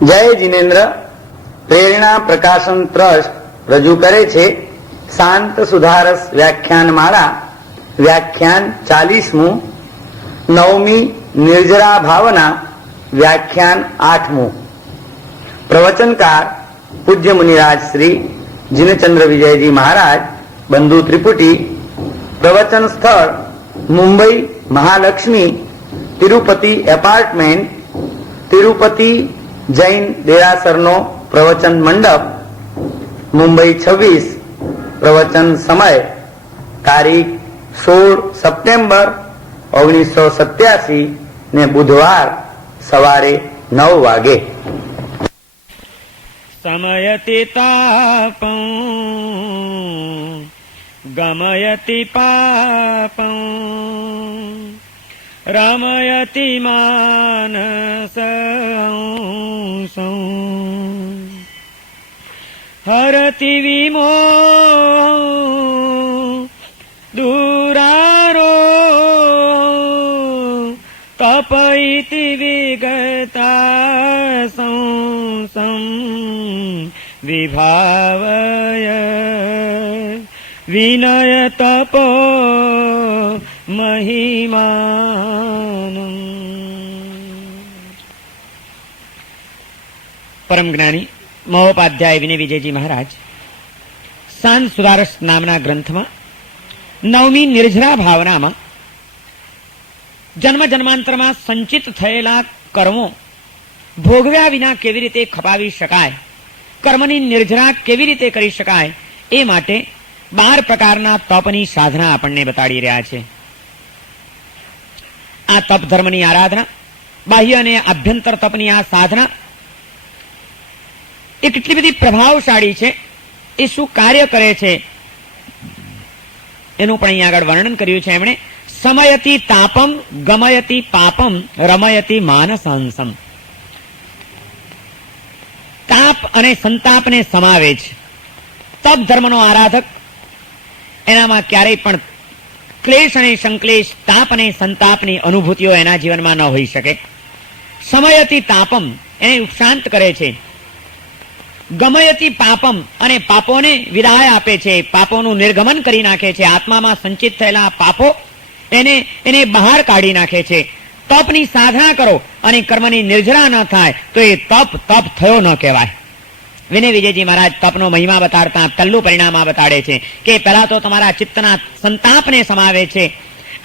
જય જિનેન્દ્ર પ્રેરણા પ્રકાશન ટ્રસ્ટ રજૂ કરે છે શાંત સુધારસ વ્યાખ્યાન માળા વ્યાખ્યાન 40મું, નવમી નિર્જરા ભાવના વ્યાખ્યાન 8મું. પ્રવચનકાર પૂજ્ય મુનિરાજ શ્રી જીનચંદ્ર વિજયજી મહારાજ, બંધુ ત્રિપુટી. પ્રવચન સ્થળ મુંબઈ મહાલક્ષ્મી તિરુપતિ એપાર્ટમેન્ટ, તિરુપતિ જૈન દેરાસરનો પ્રવચન મંડપ, મુંબઈ 26. પ્રવચન સમય તારીખ 16 સપ્ટેમ્બર 1987 ને બુધવાર સવારે 9 વાગે. સમયતિ તાપં ગમયતિ પાપં રમયતિ માનસં હરતિ વિમોહ દુરારો તપઈતિ વિગતા સંસં વિભાવય વિનય તપો મહિમાનં. પરમ જ્ઞાની મહોપાધ્યાય વિનય વિજયજી મહારાજ શાંત સુધારસ નામના ગ્રંથમાં નવમી નિર્જરા ભાવનામાં જન્મ જન્માંતરમાં સંચિત થયેલા કર્મો ભોગવ્યા વિના કેવી રીતે ખપાવી શકાય, કર્મની નિર્જરા કેવી રીતે કરી શકાય, એ માટે 12 પ્રકારના તપની સાધના આપણને બતાડી રહ્યા છે. આ તપ ધર્મની આરાધના, બાહ્ય અને આભ્યંતર તપની આ સાધના એ કેટલી બધી પ્રભાવશાળી છે, એ શું કાર્ય કરે છે એનું પણ અહીંયા આગળ વર્ણન કર્યું છે એમણે. સમયતિ તાપમ ગમયતિ પાપમ રમયતિ માનસાંસમ. તાપ અને સંતાપને સમાવે છે. તપ ધર્મનો આરાધક એનામાં ક્યારેય પણ ક્લેશ અને સંક્લેશ, તાપ અને સંતાપની અનુભૂતિઓ એના જીવનમાં ન હોઈ શકે. સમયતિ તાપમ એને ઉપશાંત કરે છે. ગમયતિ પાપમ અને પાપોને વિદાય આપે છે, પાપોનું નિર્ગમન કરી નાખે છે. આત્મામાં સંચિત થયેલા પાપો એને બહાર કાઢી નાખે છે. તપની સાધના કરો અને કર્મની નિર્જરા ન થાય તો એ તપ થયો ન કહેવાય. વિનય વિજયજી મહારાજ તપનો મહિમા બતાડતા તલ્લું પરિણામ આ બતાડે છે કે પહેલા તો તમારા ચિત્તના સંતાપને સમાવે છે,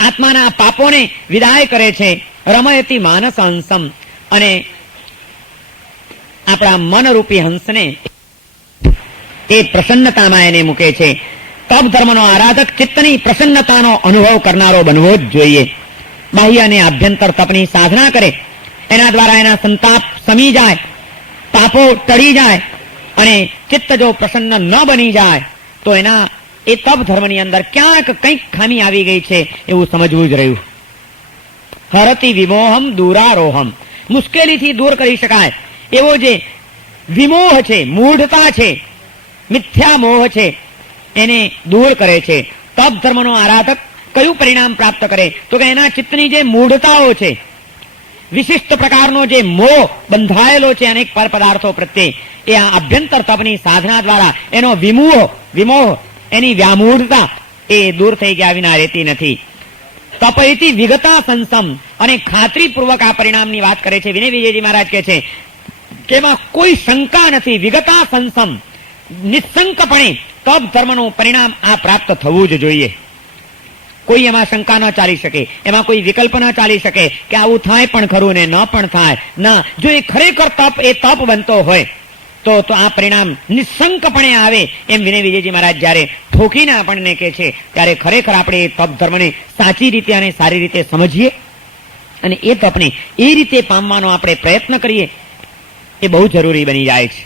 આત્માના પાપોને વિદાય કરે છે. રમયતિ માનસ હંસમ, અને આપણા મનરૂપી હંસને એ પ્રસન્નતામાં એને મૂકે છે. તપ ધર્મનો આરાધક ચિત્તની પ્રસન્નતાનો અનુભવ કરનારો બનવો જ જોઈએ. બાહ્ય અને આભ્યંતર તપની સાધના કરે, એના દ્વારા એના સંતાપ સમી જાય, પાપો ટળી જાય અને ચિત્ત જો પ્રસન્ન ન બની જાય તો એના એ તપ ધર્મની અંદર ક્યાંક કંઈક ખામી આવી ગઈ છે એવું સમજવું જ રહ્યું. હરતિ વિમોહમ દુરારોહમ, મુશ્કેલીથી દૂર કરી શકાય એવો જે વિમોહ છે, મૂઢતા છે, મિથ્યા મોહ છે, એને દૂર કરે છે. તપ ધર્મનો આરાધક કયું પરિણામ પ્રાપ્ત કરે તો કે એના ચિત્તની જે મૂઢતાઓ છે, વિશિષ્ટ પ્રકારનો જે મોહ બંધાયેલો છે અનેક પર પદાર્થો પ્રત્યે, એ આ અભ્યંતર તપની સાધના દ્વારા એનો વિમોહ એની વ્યામૂઢતા એ દૂર થઈ ગયા વિના રહેતી નથી. તપૈતિ વિગતા સંસમ, અને ખાતરીપૂર્વક આ પરિણામની વાત કરે છે. વિનય વિજયજી મહારાજ કહે છે કે એમાં કોઈ શંકા નથી. વિગતા સંસમ, નિશંકપણે તપ ધર્મનું પરિણામ આ પ્રાપ્ત થવું જ જોઈએ. કોઈ એમાં શંકા ન ચાલી શકે, એમાં કોઈ વિકલ્પ ન ચાલી શકે કે આવું થાય પણ ખરું ને ન પણ થાય. ના, જો એ ખરેખર એ તપ બનતો હોય તો આ પરિણામ નિશંકપણે આવે. એમ વિનય વિજયજી મહારાજ જયારે ઠોકીને આપણને કહે છે ત્યારે ખરેખર આપણે એ તપ ધર્મને સાચી રીતે અને સારી રીતે સમજીએ અને એ તપને એ રીતે પામવાનો આપણે પ્રયત્ન કરીએ, એ બહુ જરૂરી બની જાય છે.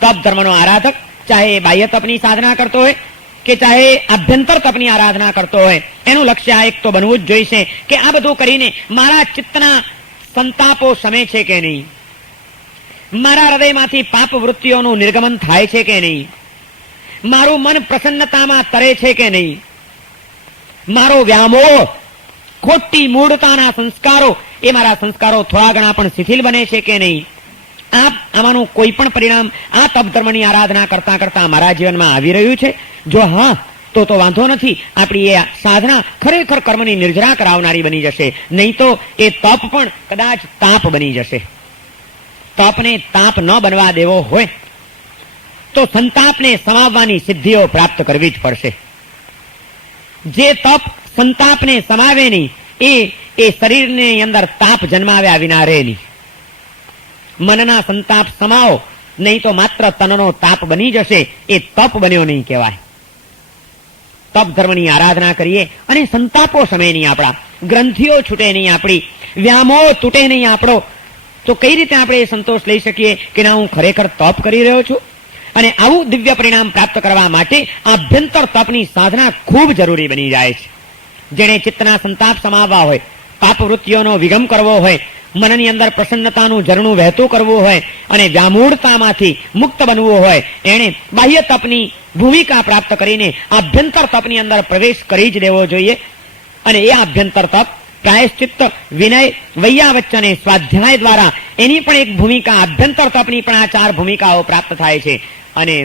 તપ ધર્મનો આરાધક ચાહે બાહ્ય તપની સાધના કરતો હોય કે ચાહે આભ્યંતર તપની આરાધના કરતો હોય, એનું લક્ષ્ય આ એક તો બનવું જ જોઈશે કે આ બધું કરીને મારા ચિત્તના સંતાપો શમે છે કે નહીં, મારા હૃદયમાંથી પાપ વૃત્તિઓનું નિર્ગમન થાય છે કે નહીં, મારું મન પ્રસન્નતામાં તરે છે કે નહીં, મારો વ્યામોહ, ખોટી મૂળતાના સંસ્કારો, એ મારા સંસ્કારો થોડા ઘણા પણ શિથિલ બને છે કે નહીં, આમાંનું કોઈ પણ પરિણામ આ તપ ધર્મની આરાધના કરતા કરતા મારા જીવનમાં આવી રહ્યું છે? જો હા, તો વાંધો નથી, આપણી એ સાધના ખરેખર કર્મની નિર્જરા કરાવનારી બની જશે. નહીં તો એ તપ પણ કદાચ તાપ બની જશે. તપને તાપ ન બનવા દેવો હોય તો સંતાપને સમાવવાની સિદ્ધિઓ પ્રાપ્ત કરવી જ પડશે. જે તપ સંતાપને સમાવે નહીં એ શરીરની અંદર તાપ જન્માવ્યા વિના રહે નહીં. મનના સંતાપ સમાવો, નહીં તો માત્ર તનનો તાપ બની જશે, એ તપ બન્યો નહીં કહેવાય. તપ ધર્મની આરાધના કરીએ અને સંતાપો સમય નહીં, આપણા ગ્રંથિઓ છૂટે નહીં, આપણી વ્યામોહ તૂટે નહીં આપણો, તો કઈ રીતે આપણે સંતોષ લઈ શકીએ કે ના, હું ખરેખર તપ કરી રહ્યો છું? અને આવું દિવ્ય પરિણામ પ્રાપ્ત કરવા માટે આભ્યંતર તપની સાધના ખૂબ જરૂરી બની જાય છે. જેણે ચિત્તના સંતાપ સમાવવા હોય, પાપ વૃત્તિઓનો વિગમ કરવો હોય, મનની અંદર પ્રસન્નતાનું ઝરણું વહેતું કરવું હોય અને વ્યામૂળતામાંથી મુક્ત બનવું હોય, એણે બાહ્ય તપની ભૂમિકા પ્રાપ્ત કરીને આભ્યંતર તપની અંદર પ્રવેશ કરી જ દેવો જોઈએ. અને એ આભ્યંતર તપ પ્રાયશ્ચિત્ત, વિનય, વૈયાવચ્ચ અને સ્વાધ્યાય દ્વારા એની પણ એક ભૂમિકા, આભ્યંતર તપની પણ આ 4 ભૂમિકાઓ પ્રાપ્ત થાય છે. અને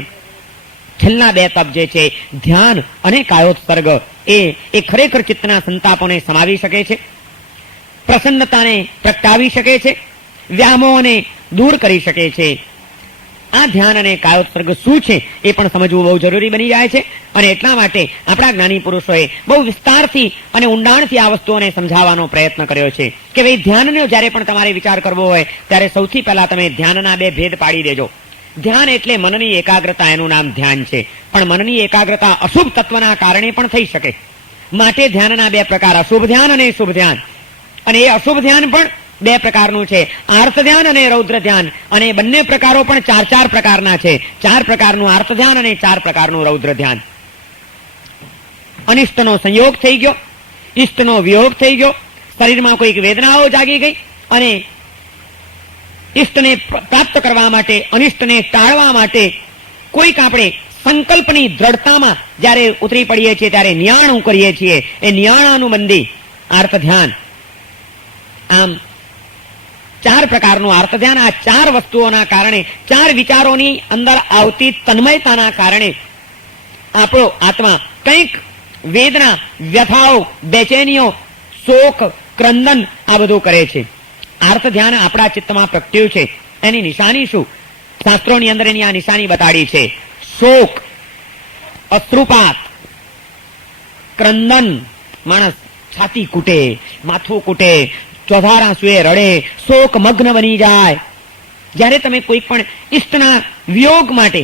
છેલ્લા 2 તપ જે છે, ધ્યાન અને કાયોત્સર્ગ, એ ખરેખર ચિત્તના સંતાપોને સમાવી શકે છે, પ્રસન્નતાને પ્રગટાવી શકે છે, વ્યામોહને દૂર કરી શકે છે. આ ધ્યાન અને કાયોત્સર્ગ શું છે એ પણ સમજવું બહુ જરૂરી બની જાય છે. અને એટલા માટે આપણા જ્ઞાની પુરુષોએ બહુ વિસ્તારથી અને ઊંડાણથી આ વસ્તુઓને સમજાવવાનો પ્રયત્ન કર્યો છે કે ભાઈ, ધ્યાનનો જ્યારે પણ તમારે વિચાર કરવો હોય ત્યારે સૌથી પહેલા તમે ધ્યાનના 2 ભેદ પાડી દેજો. ધ્યાન એટલે મનની એકાગ્રતા, એનું નામ ધ્યાન છે. પણ મનની એકાગ્રતા અશુભ તત્વના કારણે પણ થઈ શકે. માટે ધ્યાનના 2 પ્રકાર, અશુભ ધ્યાન અને શુભ ધ્યાન. અને એ અશુભ ધ્યાન પણ 2 પ્રકારનું છે, આર્ત ધ્યાન અને રૌદ્ર ધ્યાન. અને બંને પ્રકારો પણ 4 પ્રકારના છે. 4 પ્રકારનું આર્ત ધ્યાન અને 4 પ્રકારનું રૌદ્ર ધ્યાન. અનિષ્ટનો સંયોગ થઈ ગયો, ઇષ્ટનો વિયોગ થઈ ગયો, શરીરમાં કોઈક વેદનાઓ જાગી ગઈ અને ઇષ્ટને પ્રાપ્ત કરવા માટે, અનિષ્ટને ટાળવા માટે કોઈક આપણે સંકલ્પની દ્રઢતામાં જ્યારે ઉતરી પડીએ છીએ ત્યારે નિયાણું કરીએ છીએ, એ નિયાણાનુબંધી આર્ત ધ્યાન. આમ 4 પ્રકારનું આર્ત ધ્યાન. આ 4 વસ્તુઓના કારણે, 4 વિચારોની અંદર આવતી તન્મયતાના કારણે આપણો આત્મા કંઈક વેદના, વ્યથાઓ, બેચેનીઓ, શોક, ક્રંદન આ બધું કરે છે. આર્ત ધ્યાન આપણા ચિત્તમાં પ્રગટ્યું છે. એની નિશાની શું? શાસ્ત્રોની અંદર એની આ નિશાની બતાડી છે. શોક, અશ્રુપાત, ક્રંદન, માણસ છાતી કૂટે, માથું કૂટે, ચોધાર આંસુએ રડે, શોક મગ્ન બની જાય. જ્યારે તમે કોઈક પણ ઇષ્ટના વિયોગ માટે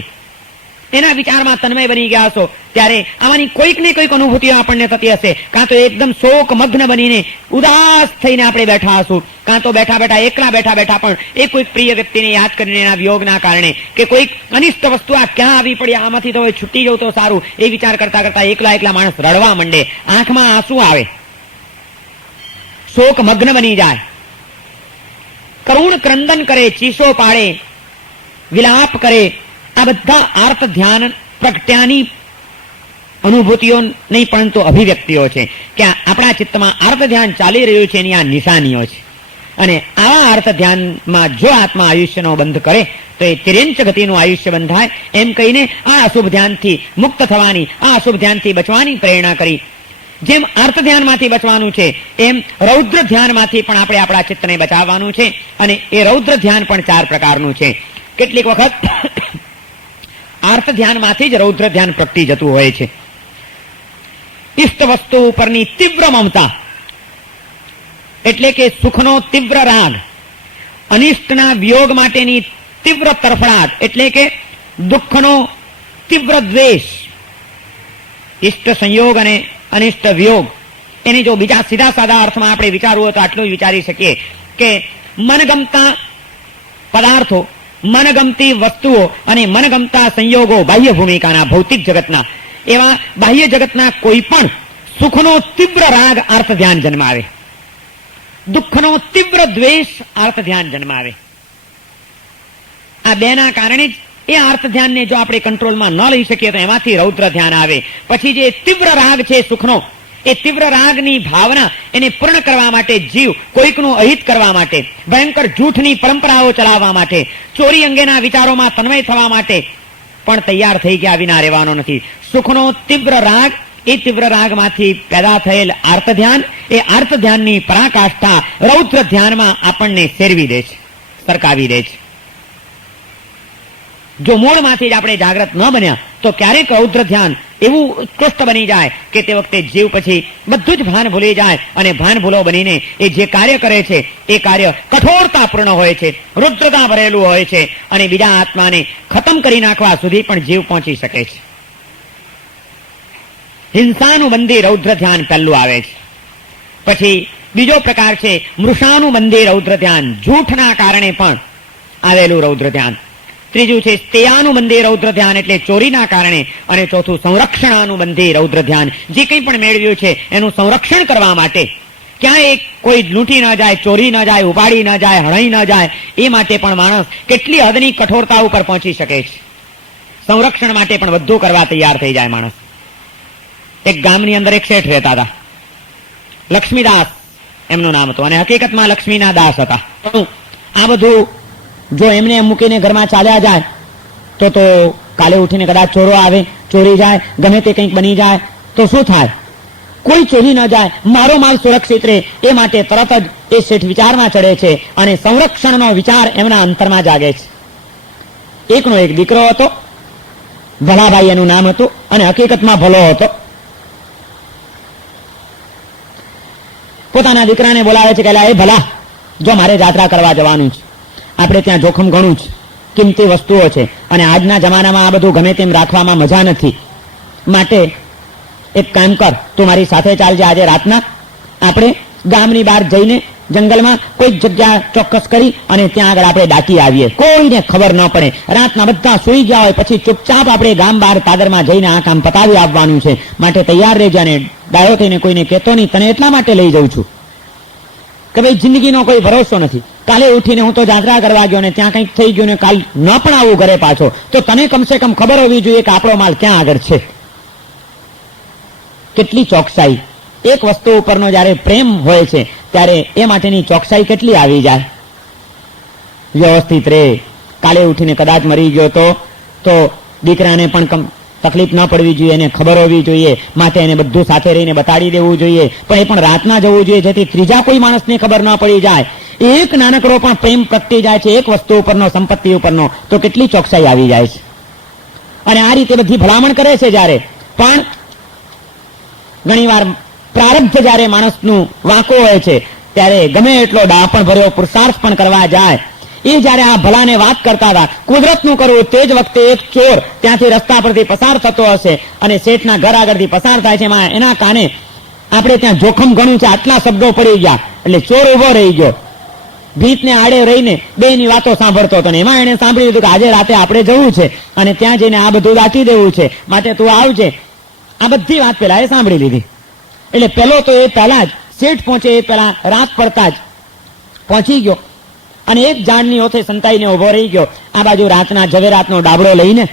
એના વિચારમાં તન્મય બની ગયા હશો, ત્યારે આમાંની કોઈક ને કોઈક અનુભૂતિઓ આપણને થતી હશે. કાં તો એકદમ શોક મગ્ન બનીને ઉદાસ થઈને આપણે બેઠા હશું, કાં તો બેઠા બેઠા, એકલા બેઠા બેઠા પણ એ કોઈક પ્રિય વ્યક્તિને યાદ કરીને એના વિયોગના કારણે, કે કોઈક અનિષ્ટ વસ્તુ આ ક્યાં આવી પડી, આમાંથી તો હવે છૂટી જવું તો સારું, એ વિચાર કરતા કરતા એકલા માણસ રડવા માંડે, આંખમાં આંસુ આવે, શોક મગ્ન બની જાય, કરુણ ક્રંદન કરે, ચીસો પાડે, વિલાપ કરે. આ બધા આર્ત ધ્યાન પ્રગટ્યાની અનુભૂતિઓ નહીં, પરંતુ અભિવ્યક્તિઓ છે કે આપણા ચિત્તમાં આર્ત ધ્યાન ચાલી રહ્યું છે, એની આ નિશાનીઓ છે. અને આવા આર્ત ધ્યાનમાં જો આત્મા આયુષ્યનો બંધ કરે તો એ તિર્યંચ ગતિનું આયુષ્ય બંધાય. એમ કહીને આ અશુભ ધ્યાનથી મુક્ત થવાની, આ અશુભ ધ્યાનથી બચવાની પ્રેરણા કરી. જેમ આર્ત ધ્યાનમાંથી બચવાનું છે, એમ રૌદ્ર ધ્યાનમાંથી પણ આપણે આપણા ચિત્તને બચાવવાનું છે. અને એ રૌદ્ર ધ્યાન પણ 4 પ્રકારનું છે. કેટલીક વખત આર્ત ધ્યાનમાંથી જ રૌદ્ર ધ્યાન પ્રગટી જતું હોય છે. ઇષ્ટ વસ્તુ ઉપરની તીવ્ર મમતા, એટલે કે સુખનો તીવ્ર રાગ, અનિષ્ટના વિયોગ માટેની તીવ્ર તરફડાટ, એટલે કે દુઃખનો તીવ્ર દ્વેષ. ઇષ્ટ સંયોગ અને અનિષ્ટ વિયોગ, એને જો બીજા સીધા સાદા અર્થમાં આપણે વિચારવું હોય તો આટલું જ વિચારી શકીએ કે મનગમતા પદાર્થો, મનગમતી વસ્તુઓ અને મનગમતા સંયોગો બાહ્ય ભૂમિકાના, ભૌતિક જગતના, એવા બાહ્ય જગતના કોઈ પણ સુખનો તીવ્ર રાગ આર્ત ધ્યાન જન્માવે, દુઃખનો તીવ્ર દ્વેષ આર્ત ધ્યાન જન્માવે. આ 2ના કારણે જ એ આર્ત ધ્યાનને જો આપણે કંટ્રોલમાં ન લઈ શકીએ તો એમાંથી રૌદ્ર ધ્યાન આવે. પછી જે તીવ્ર રાગ છે સુખનો, એ તીવ્ર રાગની ભાવના એને પૂર્ણ કરવા માટે જીવ કોઈકનું અહિત કરવા માટે, ભયંકર જૂઠની પરંપરાઓ ચલાવવા માટે, ચોરી અંગેના વિચારોમાં તન્મય થવા માટે પણ તૈયાર થઈ ગયા વિના રહેવાનો નથી. સુખનો તીવ્ર રાગ, એ તીવ્ર રાગમાંથી પેદા થયેલ આર્ત ધ્યાન, એ આર્ત ધ્યાનની પરાકાષ્ઠા રૌદ્ર ધ્યાનમાં આપણને ફેરવી દે છે, સરકાવી દે છે. જો મૂળમાંથી જ આપણે જાગ્રત ન બન્યા તો ક્યારેક રૌદ્ર ધ્યાન એવું ઉત્કૃષ્ટ બની જાય કે તે વખતે જીવ પછી બધું જ ભાન ભૂલી જાય અને ભાન ભૂલો બનીને એ જે કાર્ય કરે છે એ કાર્ય કઠોરતાપૂર્ણ હોય છે, રુદ્રતા ભરેલું હોય છે અને બીજા આત્માને ખતમ કરી નાખવા સુધી પણ જીવ પહોંચી શકે છે. હિંસાનું બંધી રૌદ્ર ધ્યાન પહેલું આવે છે. પછી બીજો પ્રકાર છે મૃષાનું બંધી રૌદ્ર ધ્યાન, જૂઠના કારણે પણ આવેલું રૌદ્ર ધ્યાન. ત્રીજું છે સ્તેયાનુબંધી રૌદ્ર ધ્યાન, એટલે ચોરીના કારણે. અને ચોથું સંરક્ષણાનુબંધી રૌદ્ર ધ્યાન, જે કંઈ પણ મેળવ્યું છે એનું સંરક્ષણ કરવા માટે, ક્યાંય કોઈ લૂંટી ન જાય, ચોરી ન જાય, ઉપાડી ન જાય, હણાઈ ન જાય, એ માટે પણ માણસ કેટલી હદની કઠોરતા ઉપર પહોંચી શકે છે. સંરક્ષણ માટે પણ બધું કરવા તૈયાર થઈ જાય માણસ. એક ગામની અંદર એક શેઠ રહેતા હતા, લક્ષ્મીદાસ એમનું નામ હતું, અને હકીકતમાં લક્ષ્મીના દાસ હતા. આ બધું જો એમને એમ મૂકીને ઘરમાં ચાલ્યા જાય તો કાલે ઉઠીને કદાચ ચોરો આવે, ચોરી જાય, ગમે તે કંઈક બની જાય તો શું થાય? કોઈ ચોરી ન જાય, મારો માલ સુરક્ષિત રહે, એ માટે તરત જ એ શેઠ વિચારમાં ચડે છે અને સંરક્ષણનો વિચાર એમના અંતરમાં જાગે છે. એકનો એક દીકરો હતો, ભલાભાઈ એનું નામ હતું, અને હકીકતમાં ભલો હતો. પોતાના દીકરાને બોલાવે છે કે એ ભલા, જો મારે યાત્રા કરવા જવાનું છે, આપણે ત્યાં જોખમ ઘણું છે, કિંમતી વસ્તુઓ છે, અને આજના જમાનામાં આ બધું ગમે તેમ રાખવામાં મજા નથી, માટે એક કામ કર, તું મારી સાથે ચાલજે. આજે રાતના આપણે ગામની બહાર જઈને જંગલમાં કોઈ જગ્યા ચોક્કસ કરી અને ત્યાં આગળ આપણે દાટી આવીએ, કોઈને ખબર ન પડે. રાતના બધા સુઈ ગયા હોય પછી ચૂપચાપ આપણે ગામ બહાર પાદરમાં જઈને આ કામ પતાવી આવવાનું છે, માટે તૈયાર રહેજે. અને ડાયો થઈને કોઈને કહેતો નહીં, તને એટલા માટે લઈ જઉં છું કે ભાઈ જિંદગીનો કોઈ ભરોસો નથી. કાલે ઉઠીને હું તો યાત્રા કરવા ગયો ને ત્યાં કંઈક થઈ ગયું ને કાલ ન પણ આવું ઘરે પાછો, તો તને કમસે કમ ખબર હોવી જોઈએ કે આપણો માલ ક્યાં આગળ છે. કેટલી ચોકસાઈ! એક વસ્તુ ઉપરનો જયારે પ્રેમ હોય છે ત્યારે એ માટેની ચોકસાઈ કેટલી આવી જાય. વ્યવસ્થિત રે, કાલે ઉઠીને કદાચ મરી ગયો તો દીકરાને પણ તકલીફ ન પડવી જોઈએ, એને ખબર હોવી જોઈએ, માટે એને બધું સાથે રહીને બતાડી દેવું જોઈએ. પણ એ પણ રાતના જવું જોઈએ, જેથી ત્રીજા કોઈ માણસને ખબર ન પડી જાય. એક નાનકડો પણ પ્રેમ પ્રગટી જાય છે એક વસ્તુ ઉપરનો, સંપત્તિ ઉપરનો, તો કેટલી ચોકસાઈ આવી જાય છે. અને આ રીતે બધી ભલામણ કરે છે. જ્યારે પણ ઘણીવાર પ્રારબ્ધ જ્યારે માણસનું વાંકો હોય છે ત્યારે ગમે એટલો ડાપણ ભર્યો પુરુષાર્થ પણ કરવા જાય, એ જયારે આ ભલાને વાત કરતા હતા, કુદરતનું કરવું, તે જ વખતે એક ચોર ત્યાંથી રસ્તા પરથી પસાર થતો હશે અને શેઠના ઘર આગળથી પસાર થાય છે, એના કાને આપણે ત્યાં જોખમ ઘણું છે, આટલા શબ્દો પડી ગયા. એટલે ચોર ઉભો રહી ગયો, ભીતને આડે રહીને બેની વાતો સાંભળતો હતો. એમાં એને સાંભળી લીધું કે આજે રાતે આપણે જવું છે અને ત્યાં જઈને આ બધું દાટી દેવું છે, માટે તું આવજે. આ બધી વાત પેલા એ સાંભળી લીધી. એટલે પેલો તો એ પહેલા જ શેઠ પહોંચે એ પહેલા રાત પડતા જ પહોંચી ગયો અને એક ઝાડની ઓથે સંતાઈને ઉભો રહી ગયો. આ બાજુ રાતના ઝવેરાતનો ડાબડો લઈને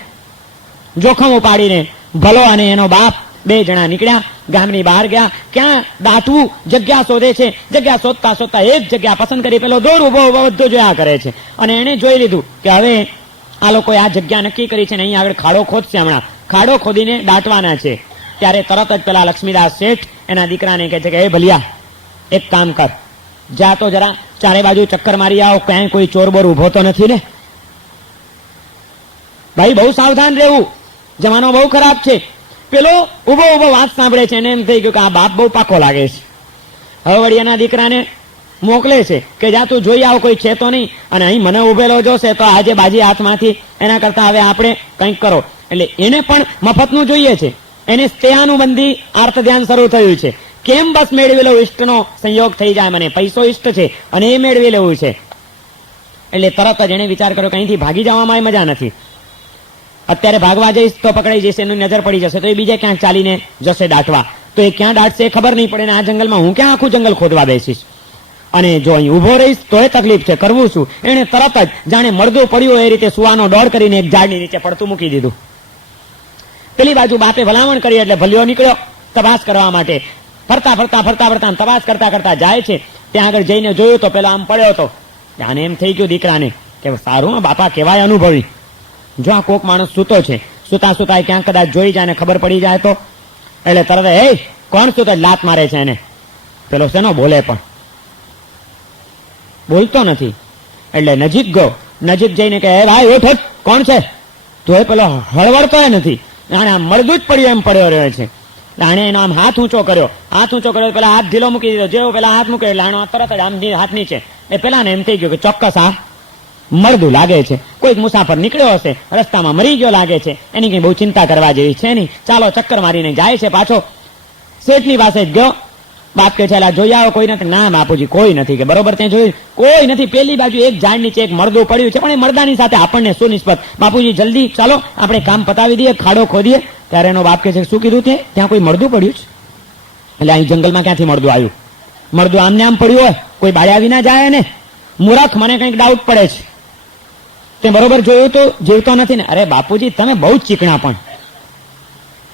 જોખમ ઉપાડીને ભલો અને એનો બાપ બે જણા નીકળ્યા, ગામની બહાર ગયા. ક્યાં દાટવું, જગ્યા શોધે છે. જગ્યા શોધતા શોધતા એક જગ્યા પસંદ કરી. પેલો દોર ઉભો બધો જોયા કરે છે અને એને જોઈ લીધું કે હવે આ લોકોએ આ જગ્યા નક્કી કરી છે ને અહીં આગળ ખાડો ખોદશે, હમણાં ખાડો ખોદીને દાટવાના છે. ત્યારે તરત જ પેલા લક્ષ્મીદાસ શેઠ એના દીકરાને કહે છે કે એ ભલિયા, એક કામ કર, જા તો જરા ચારે બાજુ ચક્કર મારી આવો, ક્યાંય કોઈ ચોર બોર ઉભો તો નથી ને. ભાઈ બહુ સાવધાન રહેવું, જમાનો બહુ ખરાબ છે. પેલો ઉભો ઉભો વાત સાંભળે છે અને એમ થઈ ગયું કે આ બાપ બહુ પાકો લાગે છે. હવે વળી એના દીકરાને મોકલે છે કે જા તું જોઈ આવ, કોઈ છે તો નહીં, અને અહીં મને ઉભેલો જોશે તો આજે બાજી હાથમાંથી, એના કરતા હવે આપણે કંઈક કરો. એટલે એને પણ મફતનું જોઈએ છે. એને સ્તેયાનુબંધી આર્ત ધ્યાન શરૂ થયું છે. કેમ બસ મેળવી લેવું, ઇષ્ટનો સંયોગ થઈ જાય, મને પૈસો ઇષ્ટ છે અને એ મેળવી લેવું છે. એટલે તરત જ એને વિચાર કર્યો કે અહીંથી ભાગી જવામાં મજા નથી. અત્યારે ભાગવા જઈશ તો પકડાઈ જશે, એની નજર પડી જશે તો એ બીજે ક્યાંક ચાલીને જશે દાટવા, તો એ ક્યાં દાટશે એ ખબર નહીં પડે. ને આ જંગલમાં હું ક્યાં આખું જંગલ ખોદવા બેસીશ, અને જો અહીં ઉભો રહીશ તો એ તકલીફ છે, કરવું શું. એને તરત જ જાણે મળદું પડ્યું એ રીતે સુવાનો દોડ કરીને એક ઝાડની નીચે પડતું મૂકી દીધું. પેલી બાજુ બાપે ભલામણ કરી એટલે ભલ્યો નીકળ્યો તપાસ કરવા માટે. ફરતા ફરતા ફરતા ફરતા તપાસ કરતા કરતા જાય છે. ત્યાં આગળ જઈને જોયું તો પેલા આમ પડ્યો હતો. આને એમ થઈ ગયું દીકરાને કે સારું બાપા કેવાય અનુભવી, જો આ કોક માણસ સૂતો છે, સુતા સુતા ક્યાંક કદાચ જોઈ જાય ને ખબર પડી જાય તો. એટલે તરત એ કોણ સૂતો લાત મારે છે એને. પેલો શેનો બોલે પણ બોલતો નથી. એટલે નજીક ગયો, નજીક જઈને કે ભાઈ ઉઠ, કોણ છે તો? એ પેલો હળવડતો નથી, આને આમ મળદું જ પડ્યું એમ પડ્યો રહ્યો છે. આણે એનો આમ હાથ ઊંચો કર્યો, હાથ ઊંચો કર્યો, પેલા હાથ ઢીલો મૂકી દીધો. જેવો પેલા હાથ મૂકે એટલે આનો તરત જ આમ હાથ નીચે. એ પેલાને એમ થઈ ગયું કે ચોક્કસ આ મળદું લાગે છે, કોઈક મુસાફર નીકળ્યો હશે, રસ્તામાં મરી ગયો લાગે છે, એની કઈ બહુ ચિંતા કરવા જેવી છે નહીં. ચાલો ચક્કર મારીને જાય છે પાછો. શેઠની પાસે જ ગયો. બાપ કે છે જોઈ આવો, કોઈ નથી. ના બાપુજી કોઈ નથી. કે બરોબર ત્યાં જોયું, કોઈ નથી. પેલી બાજુ એક ઝાડ નીચે એક મળદું પડ્યું છે, પણ એ મળદાની સાથે આપણને શું નિસ્બત? બાપુજી જલ્દી ચાલો આપણે કામ પતાવી દઈએ, ખાડો ખોદીએ. ત્યારે એનો બાપ કે છે શું કીધું ત્યાં કોઈ મળદું પડ્યું છે? એટલે અહીં જંગલમાં ક્યાંથી મળદું આવ્યું? મળદું આમને આમ પડ્યું હોય, કોઈ બાળ્યા વિના જાય ને? મૂરખ, મને કંઈક ડાઉટ પડે છે. તે બરોબર જોયું તો જીવતો નથી ને? અરે બાપુજી તમે બહુ જ ચીકણા, પણ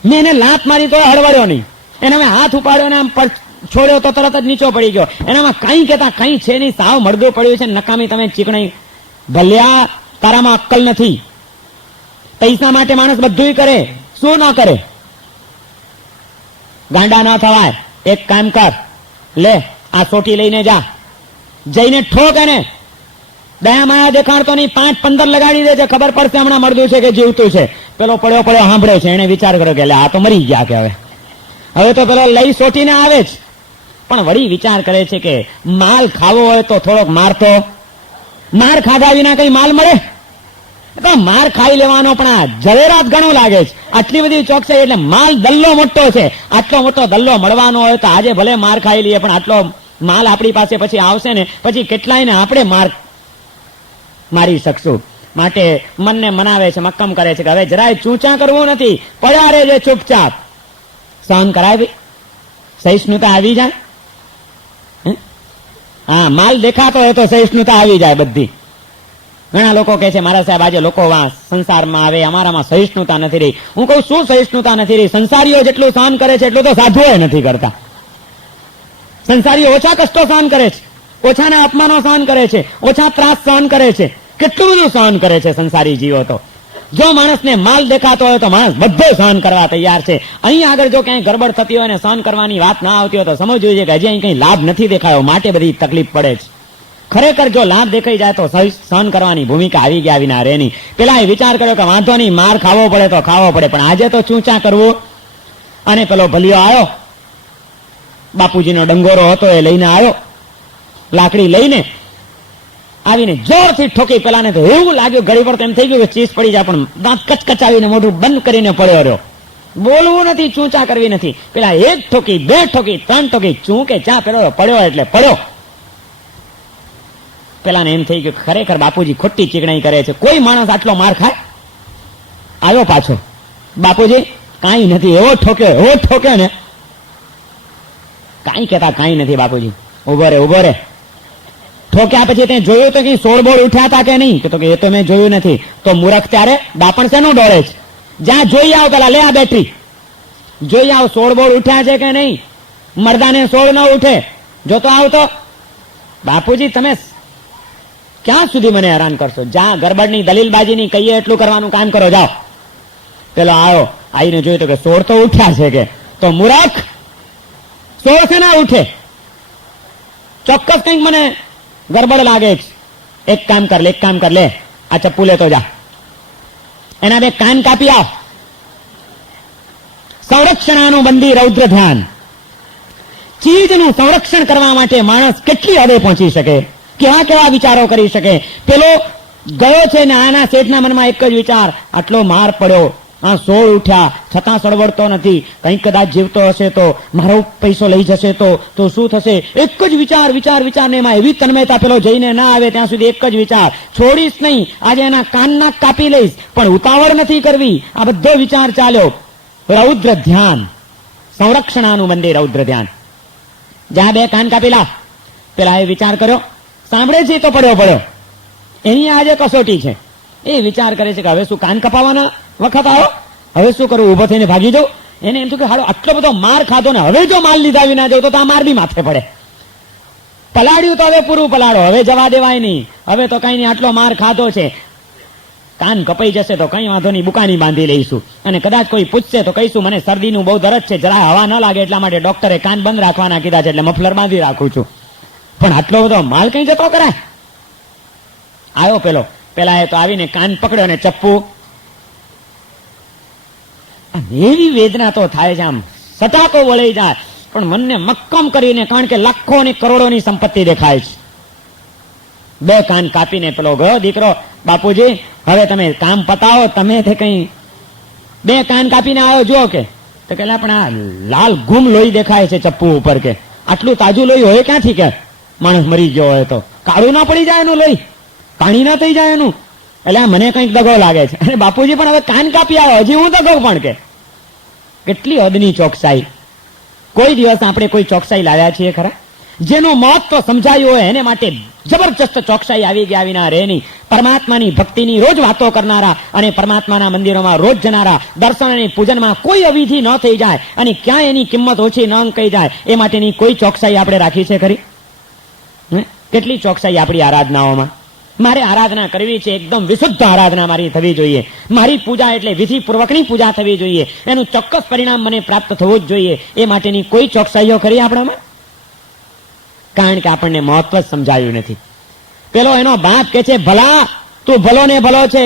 મેં એને લાત મારી તો હળવડ્યો નહીં. એને મેં હાથ ઉપાડ્યો ને આમ છોડ્યો તો તરત જ નીચો પડી ગયો. એનામાં કઈ કહેતા કઈ છે નહીં, સાવ મળદું પડ્યું છે. નકામી તમે ચીકણી, ભલ્યા તારામાં અક્કલ નથી. પૈસા માટે માણસ બધું કરે, શું ન કરે? ગાંડા ન થવાય. એક કામ કર, લે આ સોટી લઈને જા, જઈને ઠોક એને. દયા માયા દેખાડતો નહીં, 5-15 લગાડી દેજે, ખબર પડશે હમણાં મળદું છે કે જીવતું છે. પેલો પડ્યો પડ્યો સાંભળે છે, એને વિચાર કર્યો કે આ તો મરી ગયા કે હવે તો પેલો લઈ સોટીને આવે જ. પણ વળી વિચાર કરે છે કે માલ ખાવો હોય તો થોડોક મારતો. માર ખાધા વિના કઈ માલ મળે? તો માર ખાઈ લેવાનો, પણ આ ઝવેરાત ઘણું લાગે છે. આટલી બધી ચોકસાઈ, એટલે માલ દલ્લો મોટો છે. આટલો મોટો દલ્લો મળવાનો હોય તો આજે ભલે માર ખાઈ લઈએ, પણ આટલો માલ આપણી પાસે પછી આવશે ને, પછી કેટલાયને આપણે મારી શકશું. માટે મનને મનાવે છે, મક્કમ કરે છે કે હવે જરાય ચૂંચા કરવું નથી, પડ્યા રહેજે ચૂપચાપ. સહન કરાય ભાઈ, સહિષ્ણુતા આવી જાય. હા, માલ દેખાતો હોય તો સહિષ્ણુતા આવી જાય બધી. ઘણા લોકો કહે છે મારા સાહેબ આજે લોકો સંસારમાં આવે, અમારામાં સહિષ્ણુતા નથી રહી. હું કહું શું સહિષ્ણુતા નથી રહી? સંસારીઓ જેટલું સહન કરે છે એટલું તો સાધુઓ નથી કરતા. સંસારીઓ ઓછા કષ્ટો સહન કરે છે, ઓછાના અપમાનો સહન કરે છે, ઓછા ત્રાસ સહન કરે છે. કેટલું બધું સહન કરે છે સંસારી જીવો તો. જો માણસને માલ દેખાતો હોય તો માણસ બધો સહન કરવા તૈયાર છે. અહીં આગળ જો ક્યાંય ગડબડ થતી હોય ને સહન કરવાની વાત ના આવતી હોય તો સમજવું જોઈએ કે હજી અહીં કઈ લાભ નથી દેખાયો, માટે બધી તકલીફ પડે છે. ખરેખર જો લાભ દેખાઈ જાય તો સહન કરવાની ભૂમિકા આવી ગયા વિના રહે નહીં. પેલા એ વિચાર કર્યો કે વાંધો નહીં, માર ખાવો પડે તો ખાવો પડે, પણ આજે તો ચૂંચા કરવું. અને પેલો ભલિયો આવ્યો, બાપુજીનો ડંગોરો હતો એ લઈને આવ્યો, લાકડી લઈને આવીને જોરથી ઠોકી. પેલાને તો એવું લાગ્યું ઘડી પર એમ થઈ ગયું કે ચીસ પડી જાય, પણ દાંત કચકચાવીને મોઢું બંધ કરીને પડ્યો રહ્યો. બોલવું નથી, ચૂંચા કરવી નથી. પેલા 1 ઠોકી, 2 ઠોકી, 3 ઠોકી, ચૂં કે ચા પેલો પડ્યો એટલે પડ્યો. પેલાને એમ થઈ ગયું ખરેખર બાપુજી ખોટી ચીકણાઈ કરે છે, કોઈ માણસ આટલો માર ખાય? આવ્યો પાછો, બાપુજી કાંઈ નથી, એવો ઠોક્યો ને કાંઈ કહેતા કાંઈ નથી. બાપુજી ઉભો રે. ઠોક્યા પછી તે જોયું તો કઈ સોળબોળ ઉઠ્યા હતા કે નહીં? તો કે એ તો મેં જોયું નથી. તો મૂરખ ત્યારે દાપણ શેનું ડોળે છે? જ્યાં જોઈ આવ, પેલા લે આ બેટરી, જોઈ આવ સોળબોળ ઉઠ્યા છે કે નહીં. મરદાને સોળ ન ઉઠે, જોતો આવતો. બાપુજી તમે ક્યાં સુધી મને હેરાન કરશો? જ્યાં ગરબડની દલીલબાજીની કહીએ એટલું કરવાનું કામ કરો, જાઓ. પેલો આવ્યો, આવીને જોયું તો કે સોળ તો ઉઠ્યા છે. કે તો મૂરખ, સોળ છે ના ઉઠે? ચોક્કસ કંઈક મને ગરબડ લાગે છે. એક કામ કર લે આ ચપ્પુ લેતો જા, એના 2 કાન કાપી આવ. સંરક્ષણાનુબંધી રૌદ્ર ધ્યાન. ચીજનું સંરક્ષણ કરવા માટે માણસ કેટલી હદે પહોંચી શકે, કેવા વિચારો કરી શકે. પેલો ગયો છે ને આના શેઠના મનમાં એક જ વિચાર, આટલો માર પડ્યો, આ સોળ ઉઠ્યા છતાં સળવડતો નથી, કંઈક કદાચ જીવતો હશે તો મારો પૈસો લઈ જશે તો શું થશે? એક જ વિચાર ને એમાં એવી તન્મયતા, પેલો જઈને ના આવે ત્યાં સુધી એક જ વિચાર, છોડીશ નહીં, આજે એના કાનના કાપી લઈશ, પણ ઉતાવળ નથી કરવી. આ બધો વિચાર ચાલ્યો. રૌદ્ર ધ્યાન, સંરક્ષણાનુબંધી રૌદ્ર ધ્યાન. જ્યાં 2 કાન કાપેલા, પેલા એ વિચાર કર્યો, સાંભળે છે તો પડ્યો. એની આજે કસોટી છે. એ વિચાર કરે છે કે હવે શું કાન કપાવાના વખત આવ્યો, હવે શું કરું? ઉભો થઈને ભાગી જાઉં? એને એમ થયું કે હાલો આટલો બધો માર ખાધો ને હવે જો માલ લીધા વિના જવું તો આ માર બી માથે પડે. પલાળ્યું તો હવે પૂરું પલાળો, હવે જવા દેવાય નહીં, હવે તો કઈ નહીં, આટલો માર ખાધો છે, કાન કપાઈ જશે તો કઈ વાંધો નહીં, બુકાની બાંધી લઈશું, અને કદાચ કોઈ પૂછશે તો કહીશું મને શરદીનું બહુ દરજ છે, જરા હવા ન લાગે એટલા માટે ડોક્ટરે કાન બંધ રાખવાના કીધા છે એટલે મફલર બાંધી રાખું છું. પણ આટલો બધો માલ કઈ જતો કરાય? આવ્યો પેલા એ તો આવીને કાન પકડ્યો અને ચપ્પુ, એવી વેદના તો થાય છે, આમ સટાકો વળી જાય, પણ મનને મક્કમ કરીને, કારણ કે લાખો અને કરોડોની સંપત્તિ દેખાય છે. 2 કાન કાપીને પેલો ગયો દીકરો, બાપુજી હવે તમે કામ પતાવો, તમે તે કઈ 2 કાન કાપીને આવ્યો જુઓ કે, તો કે પણ આ લાલ ગુમ લોહી દેખાય છે ચપ્પુ ઉપર, કે આટલું તાજું લોહી હોય ક્યાંથી, કે માણસ મરી ગયો હોય તો કાળું ના પડી જાય એનું લોહી, પાણી ના થઈ જાય એનું, એટલે મને કઈક દગો લાગે છે. અને બાપુજી પણ હવે કાન કાપી આવ્યો, હજી હું દગો પણ, કે કેટલી હદની ચોકસાઈ. કોઈ દિવસ આપણે કોઈ ચોકસાઈ લાવ્યા છીએ ખરા? જેનું મહત્વ સમજાયું હોય એને માટે જબરજસ્ત ચોકસાઈ આવી ગયા વિના રહે નહીં. પરમાત્માની ભક્તિની રોજ વાતો કરનારા અને પરમાત્માના મંદિરોમાં રોજ જનારા, દર્શન અને પૂજનમાં કોઈ અવિધિ ન થઈ જાય અને ક્યાંય એની કિંમત ઓછી ન કહી જાય, એ માટેની કોઈ ચોકસાઈ આપણે રાખી છે ખરી? કેટલી ચોકસાઈ આપણી આરાધનાઓમાં. મારે આરાધના કરવી છે, એકદમ વિશુદ્ધ આરાધના મારી થવી જોઈએ, મારી પૂજા એટલે વિધિપૂર્વકની પૂજા થવી જોઈએ, એનું ચોક્કસ પરિણામ મને પ્રાપ્ત થવું જ જોઈએ, એ માટેની કોઈ ચોકસાઈઓ ખરી આપણામાં? કારણ કે આપણને મહત્વ જ સમજાયું નથી. પેલો એનો બાપ કે છે ભલા તું ભલો ને ભલો છે,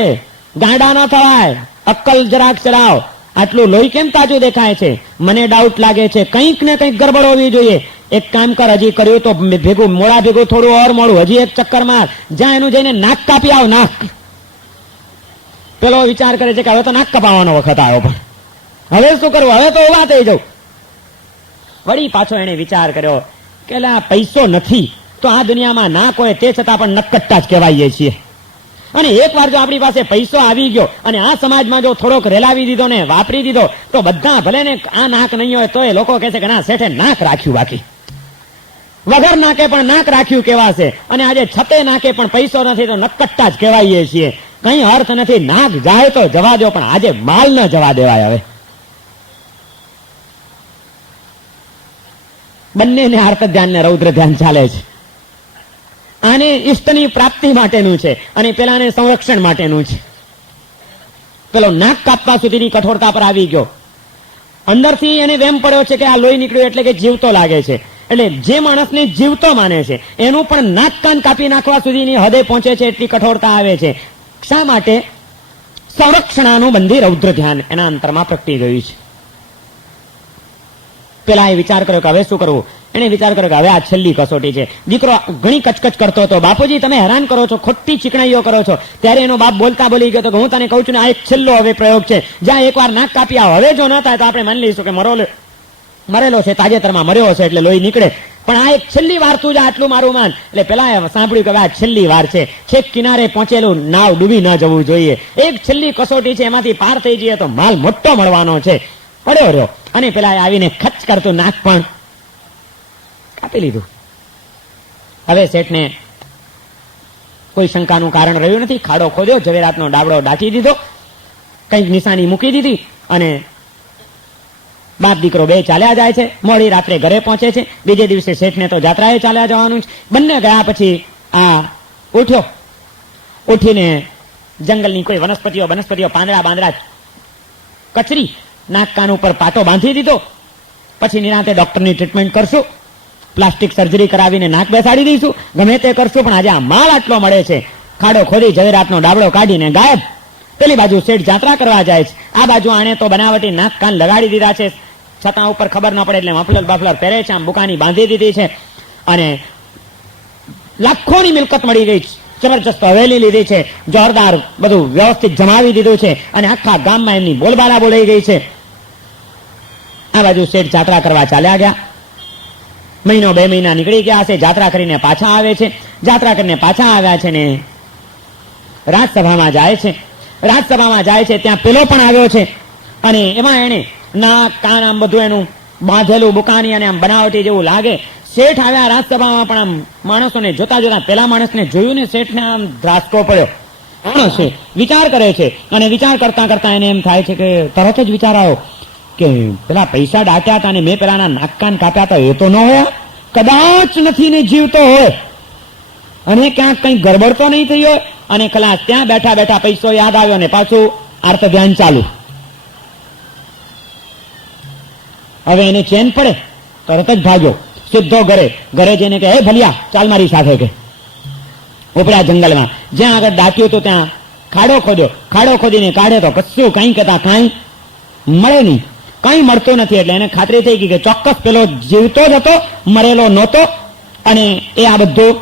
ગાંડા ન થવાય, અક્કલ જરાક ચલાવ, આટલું લોહી કેમ તાજું દેખાય છે? મને ડાઉટ લાગે છે, કંઈક ને કંઈક ગડબડ હોવી જોઈએ. એક કામ કર, હજી કર્યું તો ભેગું મોડા ભેગું થોડું ઓર મોડું, હજી એક ચક્કર માર, જ્યાં એનું જઈને નાક કાપી આવ, નાક. પેલો વિચાર કરે છે કે હવે તો નાક કપાવવાનો વખત આવ્યો, પણ હવે શું કરવું, હવે તો ઉભા થઈ જાઉં. વળી પાછો એને વિચાર કર્યો કે આ પૈસો નથી તો આ દુનિયામાં નાક હોય તે છતાં પણ નક્કટ્ટા જ કહેવાઈએ છીએ, અને એક વાર જો આપણી પાસે પૈસો આવી ગયો અને આ સમાજમાં જો થોડોક રેલાવી દીધો ને વાપરી દીધો તો બધા ભલે ને આ નાક નહીં હોય તો એ લોકો કહે છે કે ના શેઠે નાક રાખ્યું, બાકી વગર નાકે પણ નાક રાખ્યું કહેવાશે, અને આજે છતે નાકે પણ પૈસો નથી તો નક્કટ્ટા જ કહેવાઈએ છીએ. કઈ અર્થ નથી, નાક જાય તો જવા દો પણ આજે માલ ન જવા દેવાય. હવે બંનેને આર્ત ધ્યાન ને રૌદ્ર ધ્યાન ચાલે છે. આને ઈષ્ટની પ્રાપ્તિ માટેનું છે અને પેલાને સંરક્ષણ માટેનું છે. પેલો નાક કાપવા સુધીની કઠોરતા પર આવી ગયો. અંદરથી એને વેમ પડ્યો છે કે આ લોહી નીકળ્યું એટલે કે જીવતો લાગે છે, એટલે જે માણસને જીવતો માને છે એનું પણ નાક કાન કાપી નાખવા સુધીની હદે પહોંચે છે, એટલી કઠોરતા આવે છે. શા માટે? સંરક્ષણાનું બંધી રૌદ્ર ધ્યાન એના અંતરમાં પ્રગટી ગયું છે. પેલા એ વિચાર કર્યો કે હવે શું કરવું? એને વિચાર કર્યો કે હવે આ છેલ્લી કસોટી છે. દીકરો ઘણી કચકચ કરતો હતો, બાપુજી તમે હેરાન કરો છો, ખોટી ચીકણાઈઓ કરો છો. ત્યારે એનો બાપ બોલતા બોલી ગયો કે હું તને કહું છું ને આ એક છેલ્લો હવે પ્રયોગ છે, જ્યાં એકવાર નાક કાપી આવ, હવે જો ન થાય તો આપણે માની લઈશું કે મરેલો છે, તાજેતરમાં મર્યો છે એટલે લોહી નીકળે, પણ આ એક છેલ્લી વાર તું જા, આટલું મારું માન. એટલે પેલા સાંભળ્યું કે આ છેલ્લી વાર છે, છેક કિનારે પહોંચેલું નાવ ડૂબી ન જવું જોઈએ, એક છેલ્લી કસોટી છે, એમાંથી પાર થઈ જઈએ તો માલ મોટો મળવાનો છે. પડ્યો રહ્યો અને પેલા આવીને ખચ કરતું નાક પણ કાપી લીધું. હવે શેઠને કોઈ શંકાનું કારણ રહ્યું નથી. ખાડો ખોદ્યો, ઝવેરાતનો ડાબડો દાટી દીધો, કંઈક નિશાની મૂકી દીધી અને બાપ દીકરો બે ચાલ્યા જાય છે. મોડી રાત્રે ઘરે પહોંચે છે. બીજે દિવસે શેઠને તો જાત્રાએ ચાલ્યા જવાનું છે. બંને ગયા પછી આ ઉઠ્યો, ઉઠીને જંગલની કોઈ વનસ્પતિઓ પાંદડા બાંદડા કચરી નાક કાન ઉપર પાટો બાંધી દીધો. પછી નિરાંતે ડોક્ટરની ટ્રીટમેન્ટ કરશું, પ્લાસ્ટિક સર્જરી કરાવીને નાક બેસાડી દઈશું, ગમે તે કરશું, પણ આજે આ માલ આટલો મળે છે. ખાડો ખોદી ઝવેરાતનો ડાબડો કાઢીને ગાયબ. પેલી બાજુ શેઠ જાત્રા કરવા જાય છે, આ બાજુ આણે તો બનાવટી નાક કાન લગાડી દીધા છે, છતાં ઉપર ખબર ન પડે એટલે મફલર બાફલર પહેરે છે, આમ બુકાની બાંધી દીધી છે, અને લાખોની મિલકત મળી ગઈ છે. જબરજસ્ત હવેલી લીધી છે, જોરદાર બધું વ્યવસ્થિત જમાવી દીધું છે, અને આખા ગામમાં એમની બોલબાલા બોલાઈ ગઈ છે. આ બાજુ શેઠ જાત્રા કરવા ચાલ્યા ગયા. મહિનો 2 મહિના નીકળી ગયા હશે. જાત્રા કરીને પાછા આવે છે. જાત્રા કરીને પાછા આવ્યા છે ને રાજસભામાં જાય છે. રાજસભામાં જાય છે ત્યાં પેલો પણ આવ્યો છે, અને એમાં એને નાક કાન આમ બધું એનું બાંધેલું બુકાની અને આમ બનાવટી જેવું લાગે. શેઠ આવ્યા રાજસભામાં, પણ આમ માણસોને જોતા જોતા પેલા માણસને જોયું ને શેઠને આમ ધ્રાસકો પડ્યો. માણસ છે, વિચાર કરે છે, અને વિચાર કરતા કરતા એને એમ થાય છે કે તરત જ વિચાર આવ્યો કે પેલા પૈસા દાટ્યા હતા અને મેં પેલાના નાક કાન કાપ્યા હતા એ તો ન હોય, કદાચ નથી ને જીવતો હોય અને ક્યાંક કઈ ગરબડ તો નહીં થઈ હોય અને ખલાસ ત્યાં બેઠા બેઠા પૈસો યાદ આવ્યો ને પાછું આર્ત ધ્યાન ચાલુ. હવે એને ચેન પડે, તરત જ ભાગ્યો સીધો ઘરે જઈને કે હે ભલિયા ચાલ મારી સાથે, કે ઉપરા જંગલમાં જ્યાં આગળ દાટ્યું હતું ત્યાં ખાડો ખોદ્યો, ખાડો ખોદીને કાઢે તો કશું કઈ કહેતા કાંઈ મળે નહીં, કઈ મળતું નથી. એટલે એને ખાતરી થઈ ગઈ કે ચોક્કસ પેલો જીવતો જ હતો, મરેલો નહોતો. અને એ આ બધું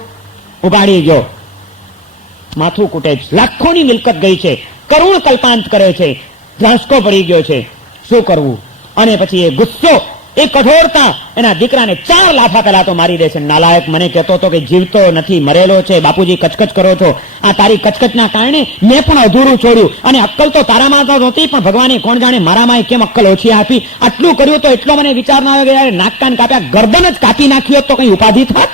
ઉપાડી ગયો. માથું કૂટે છે, લાખોની મિલકત ગઈ છે, કરુણ કલ્પાંત કરે છે, ધ્રાસકો પડી ગયો છે, શું કરવું? અને પછી એ ગુસ્સો, એ કઠોરતા એના દીકરાને 4 લાફા પહેલા તો મારી દે છે. નાલાયક મને કહેતો હતો કે જીવતો નથી, મરેલો છે, બાપુજી કચકચ કરો છો, આ તારી કચકચના કારણે મેં પણ અધૂરું છોડ્યું અને અક્કલ તો તારામાં તો નહોતી, પણ ભગવાને કોણ જાણે મારામાં કેમ અક્કલ ઓછી આપી. આટલું કર્યું તો એટલો મને વિચાર ના આવ્યો કે યાર નાક કાન કાપ્યા, ગરદન જ કાપી નાખ્યો તો કઈ ઉપાધિ થાત.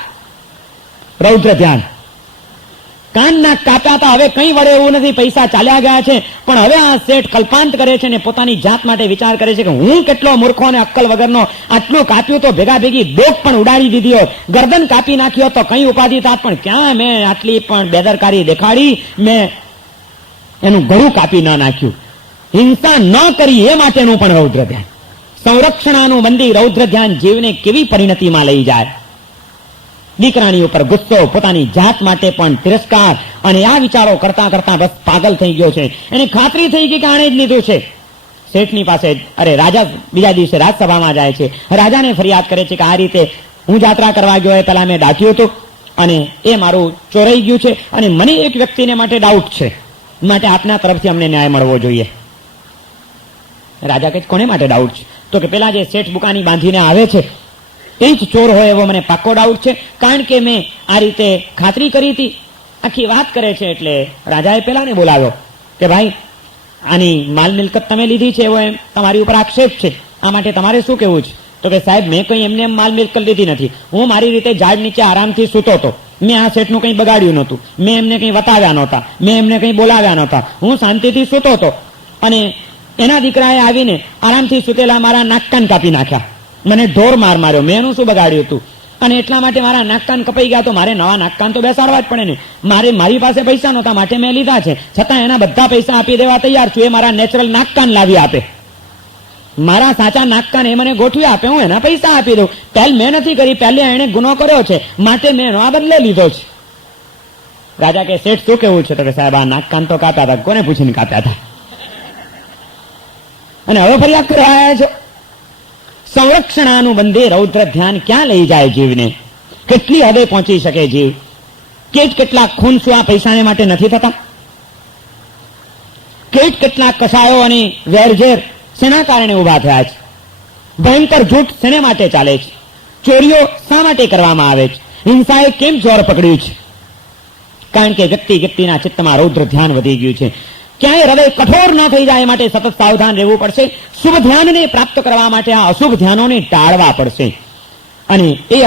રૌદ્ર ધ્યાન, કાન નાક કાપ્યા હતા, હવે કઈ વડે એવું નથી, પૈસા ચાલ્યા ગયા છે. પણ હવે આ શેઠ કલ્પાંત કરે છે ને પોતાની જાત માટે વિચાર કરે છે કે હું કેટલો મૂર્ખો અને અક્કલ વગરનો, આટલું કાપ્યું તો ભેગા ભેગી ડોક પણ ઉડાડી દીધી હોત, ગરદન કાપી નાખ્યો તો કઈ ઉપાધિ થાત, પણ ક્યાં મેં આટલી પણ બેદરકારી દેખાડી, મેં એનું ગળું કાપી ન નાખ્યું. હિંસા ન કરી એ માટેનું પણ રૌદ્ર ધ્યાન, સંરક્ષણાનું મંદિર રૌદ્ર ધ્યાન જીવને કેવી પરિણતિમાં લઈ જાય. દીકરાની ઉપર ગુસ્સો, પોતાની જાત માટે પણ તિરસ્કાર, અને આ વિચારો કરતા કરતા બસ પાગલ થઈ ગયો છે. એને ખાતરી થઈ ગઈ કે આણે જ લીધું છે. શેઠની પાસે રાજા બીજા દિવસે રાજસભામાં જાય છે, રાજાને ફરિયાદ કરે છે કે આ રીતે હું જાત્રા કરવા ગયો એ પેલા મેં દાટ્યું હતું અને એ મારું ચોરાઈ ગયું છે અને મને એક વ્યક્તિને માટે ડાઉટ છે, માટે આપના તરફથી અમને ન્યાય મળવો જોઈએ. રાજા કહે કોને માટે ડાઉટ છે? તો કે પેલા જે શેઠ બુકાની બાંધીને આવે છે એ જ ચોર હોય એવો મને પાક્કો ડાઉટ છે, કારણ કે મેં આ રીતે ખાતરી કરી હતી. આખી વાત કરે છે. એટલે રાજાએ પેલાને બોલાવ્યો કે ભાઈ આની માલ મિલકત તમે લીધી છે એવો એમ તમારી ઉપર આક્ષેપ છે, આ માટે તમારે શું કહેવું છે? તો કે સાહેબ મેં કઈ એમને માલ મિલકત લીધી નથી, હું મારી રીતે ઝાડ નીચે આરામથી સૂતો હતો, મેં આ શેઠનું કંઈ બગાડ્યું નહોતું, મેં એમને કંઈ વતાવ્યા નહોતા, મેં એમને કંઈ બોલાવ્યા નહોતા, હું શાંતિથી સૂતો હતો અને એના દીકરાએ આવીને આરામથી સૂતેલા મારા નાક કાન કાપી નાખ્યા, મને ઢોર માર માર્યો, મેં એનું શું બગાડ્યું હતું? અને એટલા માટે મારા નાક કાન કપાઈ ગયા તો મારે નવા નાક કાન તો બેસાડવા જ પડે ને. મારી પાસે પૈસા નહોતા માટે મેં લીધા છે, છતાં એના બધા પૈસા આપી દેવા તૈયાર છું. એ મારા નેચરલ નાક કાન લાવી આપે, મારા સાચા નાક કાન એ મને ગોઠવી આપે, હું એના પૈસા આપી દઉં. પહેલ મેં નથી કરી, પહેલે એને ગુનો કર્યો છે માટે મેં એનો આ બદલે લીધો છે. રાજા કે શેઠ શું કેવું છે? તો કે સાહેબ આ નાક કાન તો કાપ્યા હતા, કોને પૂછીને કાપ્યા હતા? અને હવે ફરિયાદ કરવા આવ્યા છો? સંરક્ષણાનું બંધે રૌદ્ર ધ્યાન ક્યાં લઈ જાય જીવને? કેટલી હદે પહોંચી શકે જીવ? કેટલા ખૂન શું આ પૈસાને માટે નથી થતા? કેટલા કસાયો અને વેરઝેર શેના કારણે ઉભા થયા છે? ભયંકર જૂઠ શેને માટે ચાલે છે? ચોરીઓ શા માટે કરવામાં આવે છે? હિંસાએ કેમ જોર પકડ્યું છે? કારણ કે વ્યક્તિના ચિત્તમાં રૌદ્ર ધ્યાન વધી ગયું છે. ક્યાંય હૃદય કઠોર ન થઈ જાય માટે સતત સાવધાન રહેવું પડશે. શુભ ધ્યાનને પ્રાપ્ત કરવા માટે આ અશુભ ધ્યાનોને ટાળવા પડશે. અને એ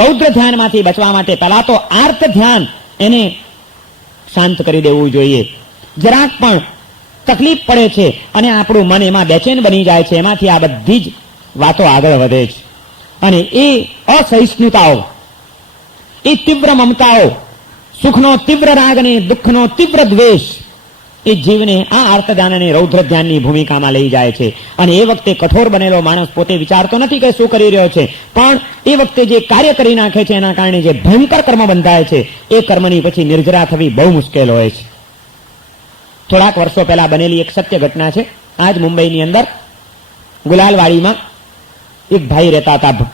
રૌદ્ર ધ્યાનમાંથી બચવા માટે પહેલા તો આર્ત ધ્યાન એને શાંત કરી દેવું જોઈએ. જરાક પણ તકલીફ પડે છે અને આપણું મન એમાં બેચેન બની જાય છે, એમાંથી આ બધી જ વાતો આગળ વધે છે. અને એ અસહિષ્ણુતાઓ, એ તીવ્ર મમતાઓ, સુખનો તીવ્ર રાગ અને દુઃખનો તીવ્ર દ્વેષ એ જીવને આ આર્ત ધ્યાન અને રૌદ્ર ધ્યાનની ભૂમિકામાં લઈ જાય છે. અને એ વખતે કઠોર બનેલો માણસ પોતે વિચારતો નથી કે શું કરી રહ્યો છે, પણ એ વખતે જે કાર્ય કરી નાખે છે એના કારણે જે ભયંકર કર્મ બંધાય છે એ કર્મની પછી નિર્જરા થવી બહુ મુશ્કેલ હોય છે. થોડાક વર્ષો પહેલા બનેલી એક સત્ય ઘટના છે. આજ મુંબઈની અંદર ગુલાલવાડીમાં એક ભાઈ રહેતા હતા.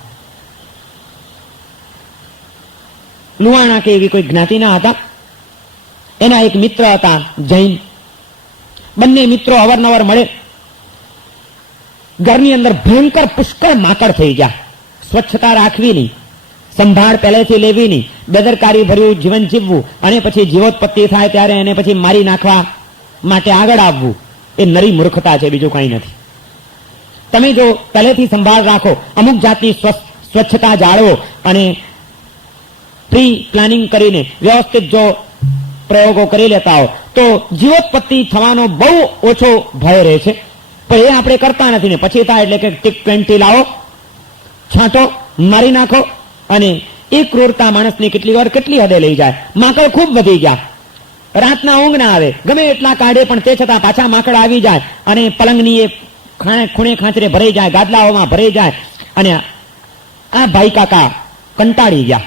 લુહાણા કે એવી કોઈ જ્ઞાતિના હતા. એના એક મિત્ર હતા જૈન. બંને મિત્રો અવારનવાર મળે. ઘરની અંદર ભયંકર પુષ્કળ માકડ થઈ ગયા. સ્વચ્છતા રાખવી નહીં, સંભાળ પહેલેથી લેવી નહીં, બેદરકારી ભર્યું જીવન જીવવું અને પછી જીવોત્પત્તિ થાય ત્યારે એને પછી મારી નાખવા માટે આગળ આવવું, એ નરી મૂર્ખતા છે, બીજું કંઈ નથી. તમે જો પહેલેથી સંભાળ રાખો, અમુક જાતની સ્વચ્છતા જાળવો અને પ્રી પ્લાનિંગ કરીને વ્યવસ્થિત જો પ્રયોગો કરી લેતા હો તો જીવોત્પત્તિ થવાનો બહુ ઓછો ભય રહે છે. પણ એ આપણે કરતા નથી ને પછી થાય એટલે કે ટીક-20 લાવો, છાંટો, મારી નાખો. અને એ ક્રૂરતા માણસની કેટલી વાર કેટલી હદે લઈ જાય. માકડ ખૂબ વધી ગયા, રાતના ઊંઘ ના આવે, ગમે એટલા કાઢે પણ તે છતાં પાછા માકડ આવી જાય અને પલંગની એ ખૂણે ખાંચરે ભરાઈ જાય, ગાદલાઓમાં ભરાઈ જાય. અને આ ભાઈ કાકા કંટાળી ગયા.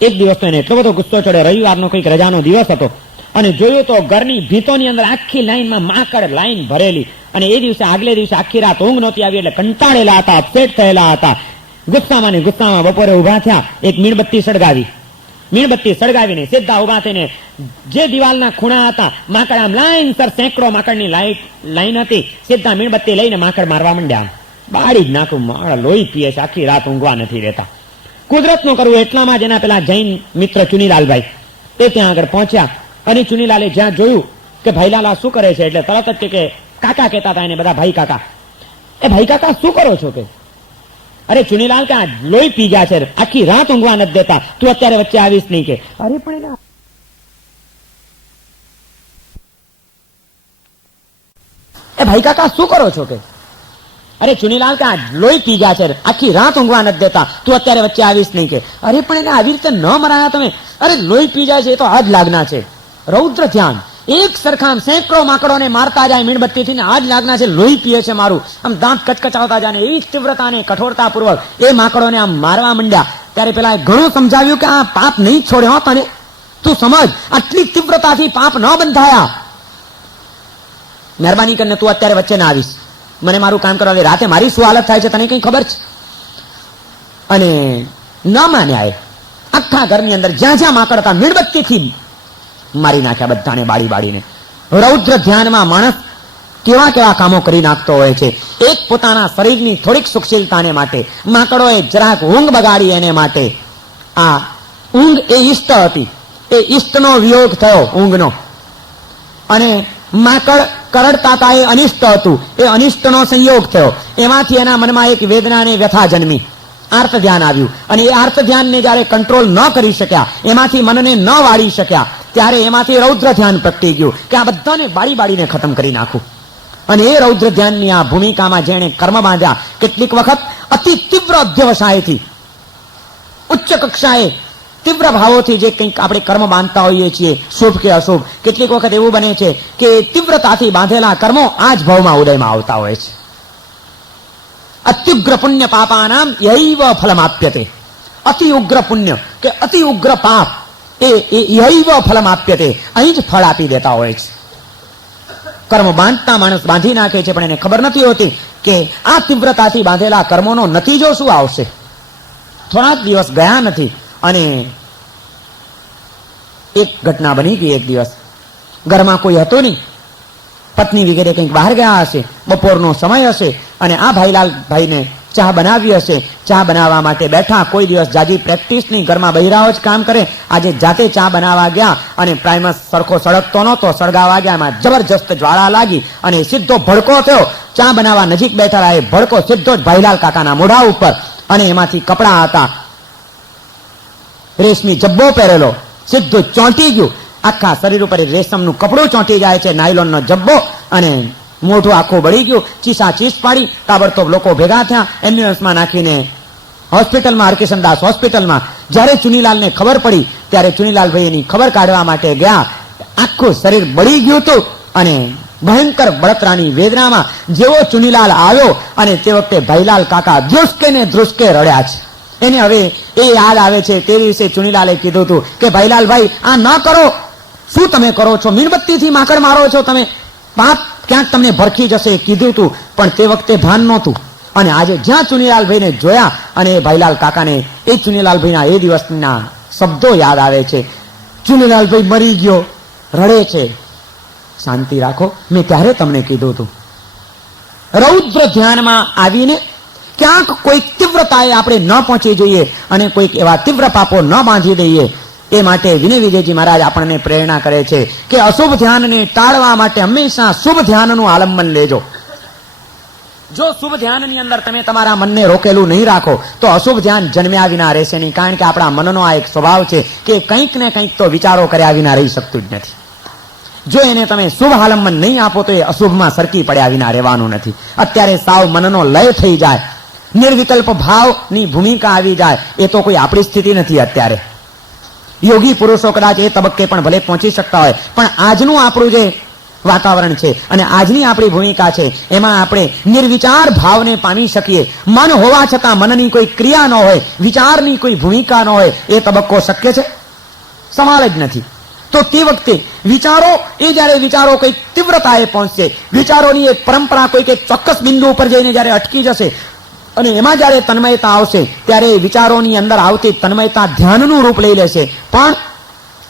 એક દિવસ તો એને એટલો બધો ગુસ્સો ચડ્યો, રવિવારનો કંઈક રજાનો દિવસ હતો, અને જોયું તો ઘરની ભીતોની અંદર આખી લાઈનમાં માકડ લાઈન ભરેલી. અને એ દિવસે આગલે દિવસે આખી રાત ઊંઘ નહોતી આવી એટલે કંટાળેલા હતા, અપસેટ થયેલા હતા. ગુસ્સામાં ને ગુસ્સામાં બપોરે ઉભા થયા, એક મીણબત્તી સળગાવી. મીણબત્તી સળગાવીને સીધા ઉભા થઈને જે દિવાલના ખૂણા હતા, માકડ આમ લાઈનસર સેંકડો માકડની લાઈન હતી, સીધા મીણબત્તી લઈને માકડ મારવા માંડ્યા. બાળી જ નાખું, મારા લોહી પીએ છે, આખી રાત ઊંઘવા નથી રહેતા. કુદરતનું કરવું એટલામાં જ એના પેલા જૈન મિત્ર ચુનીલાલભાઈ તે ત્યાં આગળ પહોંચ્યા. અને ચુનીલાલે જ્યાં જોયું કે ભાઈલાલ આ શું કરે છે, એટલે તરત જ કે કાકા કહેતા હતા એને બધા, ભાઈ કાકા. એ ભાઈ કાકા શું કરો છો કે? અરે ચુનીલાલ કે આ લોહી પી ગયા છે, આખી રાત ઊંઘવા નથી દેતા, તું અત્યારે વચ્ચે આવીશ નહીં કે. અરે પણ એના એ ભાઈ કાકા શું કરો છો કે? અરે ચુનીલાલ કે આ લોહી પી ગયા છે, આખી રાત ઊંઘવા નથી દેતા, તું અત્યારે વચ્ચે આવીશ નહીં કે. અરે પણ એને આવી રીતે ન મરાયા તમે? અરે લોહી પી જાય છે એ તો આજ લાગના છે. રૌદ્ર ધ્યાન, એક સરખામ સેંકડો માકડોને મારતા જાય મીણબત્તીથી ને આજ લાગના છે, લોહી પીએ છે મારું. આમ દાંત કચકચાવતા જાય, એવી તીવ્રતા ને કઠોરતા પૂર્વક એ માકડોને આમ મારવા માંડ્યા. ત્યારે પેલા ઘણું સમજાવ્યું કે આ પાપ નહીં છોડે હો તને, તું સમજ, આટલી તીવ્રતાથી પાપ ન બંધાયા. મહેરબાની કરીને તું અત્યારે વચ્ચે ના આવીશ, મને મારું કામ કરવા દે. રાતે મારી શું હાલત થાય છે તને કઈ ખબર છે? અને ન માન્યા. આખા ઘરની અંદર જ્યાં જ્યાં માકડ હતા મીણબત્તીથી મારી નાખ્યા બધાને, બાળી બાળીને. રૌદ્ર ધ્યાનમાં માણસ કેવા કેવા કામો કરી નાખતો હોય છે. એક પોતાના શરીરની થોડીક સુખશીલતાને માટે માકડોએ જરાક ઊંઘ બગાડી, એને માટે આ ઊંઘ એ ઈષ્ટ હતી, એ ઈષ્ટનો વિયોગ થયો ઊંઘનો. અને માકડ કરડતા હતા, એ અનિષ્ટ હતું, એ અનિષ્ટનો સંયોગ થયો. એમાંથી એના મનમાં એક વેદના અને વ્યથા જન્મી, આર્ત ધ્યાન આવ્યું. અને એ આર્ત ધ્યાનને જયારે કંટ્રોલ ન કરી શક્યા, એમાંથી મનને ન વાળી શક્યા, ત્યારે એમાંથી રૌદ્ર ધ્યાન પ્રગટી ગયું કે આ બધાને બાળી બાળીને ખતમ કરી નાખું. અને એ રૌદ્ર ધ્યાનની આ ભૂમિકામાં જેણે કર્મ બાંધ્યા, કેટલીક વખત અતિ તીવ્ર અધ્યવસાયથી, ઉચ્ચ કક્ષાએ તીવ્ર ભાવોથી જે કંઈક આપણે કર્મ બાંધતા હોઈએ છીએ, શુભ કે અશુભ, કેટલીક વખત એવું બને છે કે તીવ્રતાથી બાંધેલા કર્મો આ જ ભાવમાં ઉદયમાં આવતા હોય છે. અત્યુગ્ર પુણ્ય પાપાનામ યૈવ ફલમાપ્યતે. અતિ ઉગ્ર પુણ્ય કે અતિ ઉગ્ર પાપ એ યૈવ ફલમાપ્યતે, અહીં જ ફળ આપી દેતા હોય છે. કર્મ બાંધતા માણસ બાંધી નાખે છે, પણ એને ખબર નથી હોતી કે આ તીવ્રતાથી બાંધેલા કર્મોનો નતીજો શું આવશે. થોડા દિવસ ગયા નથી અને એક ઘટના બની ગઈ. એક દિવસ ઘરમાં કોઈ હતો નહીં, પત્ની વગેરે કંઈક બહાર ગયા હશે, બપોરનો સમય હશે, અને આ ભાઈલાલ ભાઈને ચા બનાવી હશે. ચા બનાવવા માટે બેઠા, કોઈ દિવસ જાજી પ્રેક્ટિસ નહીં, ઘરમાં બૈરાઓ જ કામ કરે. આજે જાતે ચા બનાવવા ગયા અને પ્રાઇમર સરખો સળગતો નહોતો, સળગાવવા ગયા, એમાં જબરજસ્ત જ્વાળા લાગી અને સીધો ભડકો થયો. ચા બનાવવા નજીક બેઠેલા એ ભડકો સીધો જ ભાઈલાલ કાકાના મોઢા ઉપર, અને એમાંથી કપડા હતા, રેશમી જબ્બો પહેરેલો, સીધું ચોંટી ગયું. આખા શરીર ઉપર રેશમનું કપડું ચોંટી જાય છે, નાયલોનનો જબ્બો, અને મોઢું આખું બળી ગયું. ચીસા ચીસ પાડી, તાબડતોબ લોકો ભેગા થયા, એમ્બ્યુલન્સમાં નાખીને હોસ્પિટલમાં, હરકિશનદાસ હોસ્પિટલમાં. જ્યારે ચુનીલાલને ખબર પડી ત્યારે ચુનીલાલભાઈ એની ખબર કાઢવા માટે ગયા. આખું શરીર બળી ગયું હતું અને ભયંકર બળતરાની વેદનામાં જેવો ચુનીલાલ આવ્યો, અને તે વખતે ભાઈલાલ કાકા ધ્રુસકે ને ધ્રુસકે રડ્યા છે. એને હવે એ યાદ આવે છે. તે દિવસે ચુનીલાલે કીધું હતું કે ભાઈલાલ ભાઈ આ ન કરો, શું તમે કરો છો? મીણબત્તીથી માકડ મારો છો તમે, પાપ ક્યાંક તમને ભરખી જશે, કીધું હતું, પણ તે વખતે ભાન નહોતું. અને આજે જ્યાં ચુનીલાલભાઈને જોયા, અને એ ભાઈલાલ કાકાને એ ચુનીલાલભાઈના એ દિવસના શબ્દો યાદ આવે છે. ચુનીલાલભાઈ મરી ગયો, રડે છે. શાંતિ રાખો, મેં ત્યારે તમને કીધું હતું. રૌદ્ર ધ્યાનમાં આવીને ક્યાંક કોઈક તીવ્રતાએ આપણે ન પહોંચી જઈએ અને કોઈક એવા તીવ્ર પાપો ન બાંધી દઈએ. એ માટે વિનય વિજયજી મહારાજ આપણને પ્રેરણા કરે છે કે અશુભ ધ્યાનને ટાળવા માટે હંમેશા શુભ ધ્યાનનું આલંબન લેજો. જો શુભ ધ્યાનની અંદર તમે તમારા મનને રોકેલું નહીં રાખો તો અશુભ ધ્યાન જન્મ્યા વિના રહેશે નહીં. કારણ કે આપણા મનનો આ એક સ્વભાવ છે કે કંઈક ને કંઈક તો વિચારો કર્યા વિના રહી શકતું જ નથી. જો એને તમે શુભ આલંબન નહીં આપો તો એ અશુભમાં સરકી પડ્યા વિના રહેવાનું નથી. અત્યારે સાવ મનનો લય થઈ જાય, નિર્વિકલ્પ ભાવની ભૂમિકા આવી જાય, એ તો કોઈ આપણી સ્થિતિ નથી અત્યારે. યોગી પુરુષો કદાચ એ તબક્કે પણ ભલે પહોંચી શકતા હોય, પણ આજનું આપણું જે વાતાવરણ છે અને આજની આપણી ભૂમિકા છે એમાં આપણે નિર્વિચાર ભાવને પામી શકીએ. મન હોવા છતાં મનની કોઈ ક્રિયા ન હોય, વિચારની કોઈ ભૂમિકા ન હોય, એ તબક્કો શક્ય છે? સવાલ જ નથી. તો તે વખતે વિચારો, એ જ્યારે વિચારો કઈક તીવ્રતાએ પહોંચશે, વિચારોની એક પરંપરા કોઈક એક ચોક્કસ બિંદુ ઉપર જઈને જ્યારે અટકી જશે અને એમાં જ્યારે તન્મયતા આવશે, ત્યારે એ વિચારોની અંદર આવતી તન્મયતા ધ્યાનનું રૂપ લઈ લેશે. પણ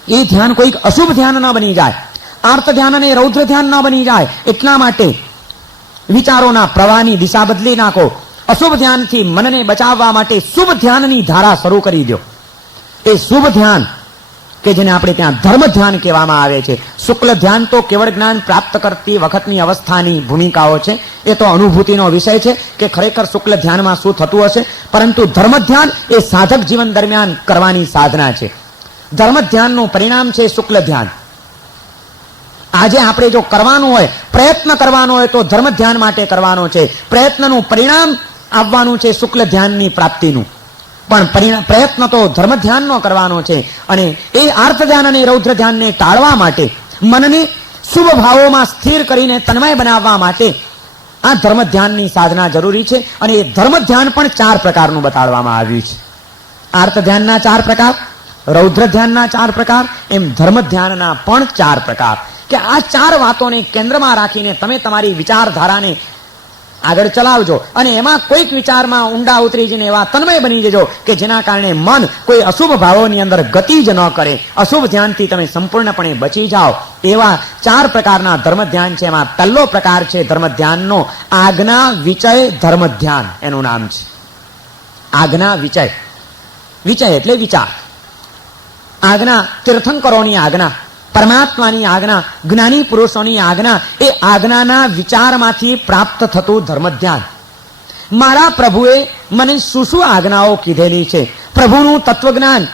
એ ધ્યાન કોઈક અશુભ ધ્યાન ન બની જાય, આર્ત ધ્યાન અને રૌદ્ર ધ્યાન ન બની જાય. એટલા માટે વિચારોના પ્રવાહની દિશા બદલી નાખો. અશુભ ધ્યાનથી મનને બચાવવા માટે શુભ ધ્યાનની ધારા શરૂ કરી દો. એ શુભ ધ્યાન કે જેને આપણે ત્યાં ધર્મ ધ્યાન કહેવામાં આવે છે. શુક્લ ધ્યાન તો કેવળ જ્ઞાન પ્રાપ્ત કરતી વખતની અવસ્થાની ભૂમિકાઓ છે, એ તો અનુભૂતિનો વિષય છે કે ખરેખર શુક્લ ધ્યાનમાં શું થતું હશે. પરંતુ ધર્મ ધ્યાન એ સાધક જીવન દરમિયાન કરવાની સાધના છે. ધર્મ ધ્યાનનું પરિણામ છે શુક્લ ધ્યાન. આજે આપણે જો કરવાનું હોય, પ્રયત્ન કરવાનો હોય તો ધર્મ ધ્યાન માટે કરવાનો છે. પ્રયત્નનું પરિણામ આવવાનું છે શુક્લ ધ્યાનની પ્રાપ્તિનું. પણ પ્રયત્ન તો ધર્મ ધ્યાનનો કરવાનો છે. અને એ આર્ત ધ્યાન અને રૌદ્ર ધ્યાનને ટાળવા માટે, મનને શુભ ભાવોમાં સ્થિર કરીને તન્મય બનાવવા માટે આ ધર્મ ધ્યાનની સાધના જરૂરી છે. અને એ ધર્મ ધ્યાન પણ 4 પ્રકારનું બતાડવામાં આવ્યું છે. આર્ત ધ્યાનના 4 પ્રકાર, રૌદ્ર ધ્યાનના 4 પ્રકાર, એમ ધર્મ ધ્યાનના પણ 4 પ્રકાર. કે આ 4 વાતોને કેન્દ્રમાં રાખીને તમે તમારી વિચારધારાને આગળ ચલાવજો અને એમાં કોઈક વિચારમાં ઊંડા ઉતરી જઈને એવા તન્મય બની જજો કે જેના કારણે મન કોઈ અશુભ ભાવોની અંદર ગતિ જ ન કરે, અશુભ ધ્યાનથી તમે સંપૂર્ણપણે બચી જાઓ. એવા 4 પ્રકારના ધર્મ ધ્યાન છે. એમાં પહેલો પ્રકાર છે ધર્મ ધ્યાનનો આજ્ઞા વિચય ધર્મ ધ્યાન, એનું નામ છે આજ્ઞા વિચય. વિચય એટલે વિચાર. આજ્ઞા તીર્થંકરોની આજ્ઞા, પરમાત્માની આજ્ઞા, જ્ઞાની પુરુષોની આજ્ઞા, એ આજ્ઞાના વિચારમાંથી પ્રાપ્ત થતું ધર્મ ધ્યાન. મારા પ્રભુએ મને શું આજ્ઞાઓ કીધેલી છે, પ્રભુનું તત્વજ્ઞાન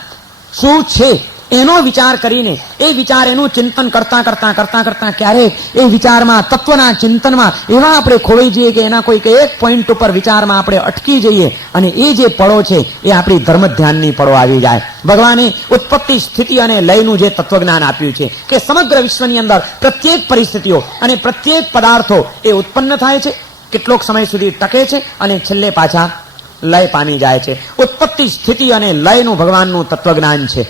શું છે એનો વિચાર કરીને, એ વિચાર એનું ચિંતન કરતા કરતા ક્યારેક એ વિચારમાં, તત્વના ચિંતનમાં એવા આપણે ખોવાઈ જઈએ કે એના કોઈક એક પોઈન્ટ ઉપર વિચારમાં આપણે અટકી જઈએ અને એ જે પળો છે એ આપણી ધર્મ ધ્યાનની પળો આવી જાય. ભગવાને ઉત્પત્તિ, સ્થિતિ અને લયનું જે તત્વજ્ઞાન આપ્યું છે કે સમગ્ર વિશ્વની અંદર પ્રત્યેક પરિસ્થિતિઓ અને પ્રત્યેક પદાર્થો એ ઉત્પન્ન થાય છે, કેટલોક સમય સુધી ટકે છે અને છેલ્લે પાછા લય પામી જાય છે. ઉત્પત્તિ, સ્થિતિ અને લયનું ભગવાનનું તત્વજ્ઞાન છે.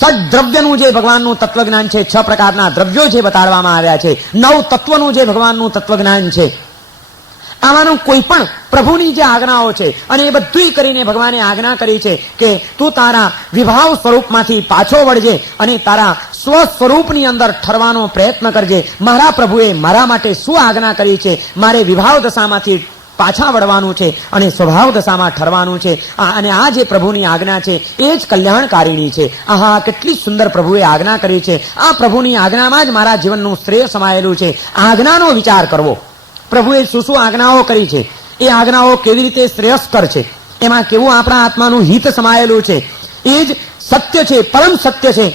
સદ્દ્રવ્યનું જે ભગવાનનું તત્વજ્ઞાન છે, 6 પ્રકારના દ્રવ્યો જે બતાડવામાં આવ્યા છે, 9 તત્વનું જે ભગવાનનું તત્વજ્ઞાન છે, આમાંનું કોઈ પણ પ્રભુની જે આજ્ઞાઓ છે અને એ બધું કરીને ભગવાને આજ્ઞા કરી છે કે તું તારા વિભાવ સ્વરૂપમાંથી પાછો વળજે અને તારા સ્વ સ્વરૂપની અંદર ઠરવાનો પ્રયત્ન કરજે. મારા પ્રભુએ મારા માટે શું આજ્ઞા કરી છે, મારે વિભાવ દશામાંથી પાછા વળવાનું છે અને સ્વભાવ દશામાં ઠરવાનું છે. અને આ જે પ્રભુની આજ્ઞા છે એ જ કલ્યાણકારીણી છે. આહા, કેટલી સુંદર પ્રભુએ આજ્ઞા કરી છે. આ પ્રભુની આજ્ઞામાં જ મારા જીવનનું શ્રેય સમાયેલું છે. આજ્ઞાનો વિચાર કરવો. પ્રભુએ શું આજ્ઞાઓ કરી છે, એ આજ્ઞાઓ કેવી રીતે શ્રેયસ્કર છે, એમાં કેવું આપણા આત્માનું હિત સમાયેલું છે, એ જ સત્ય છે, પરમ સત્ય છે.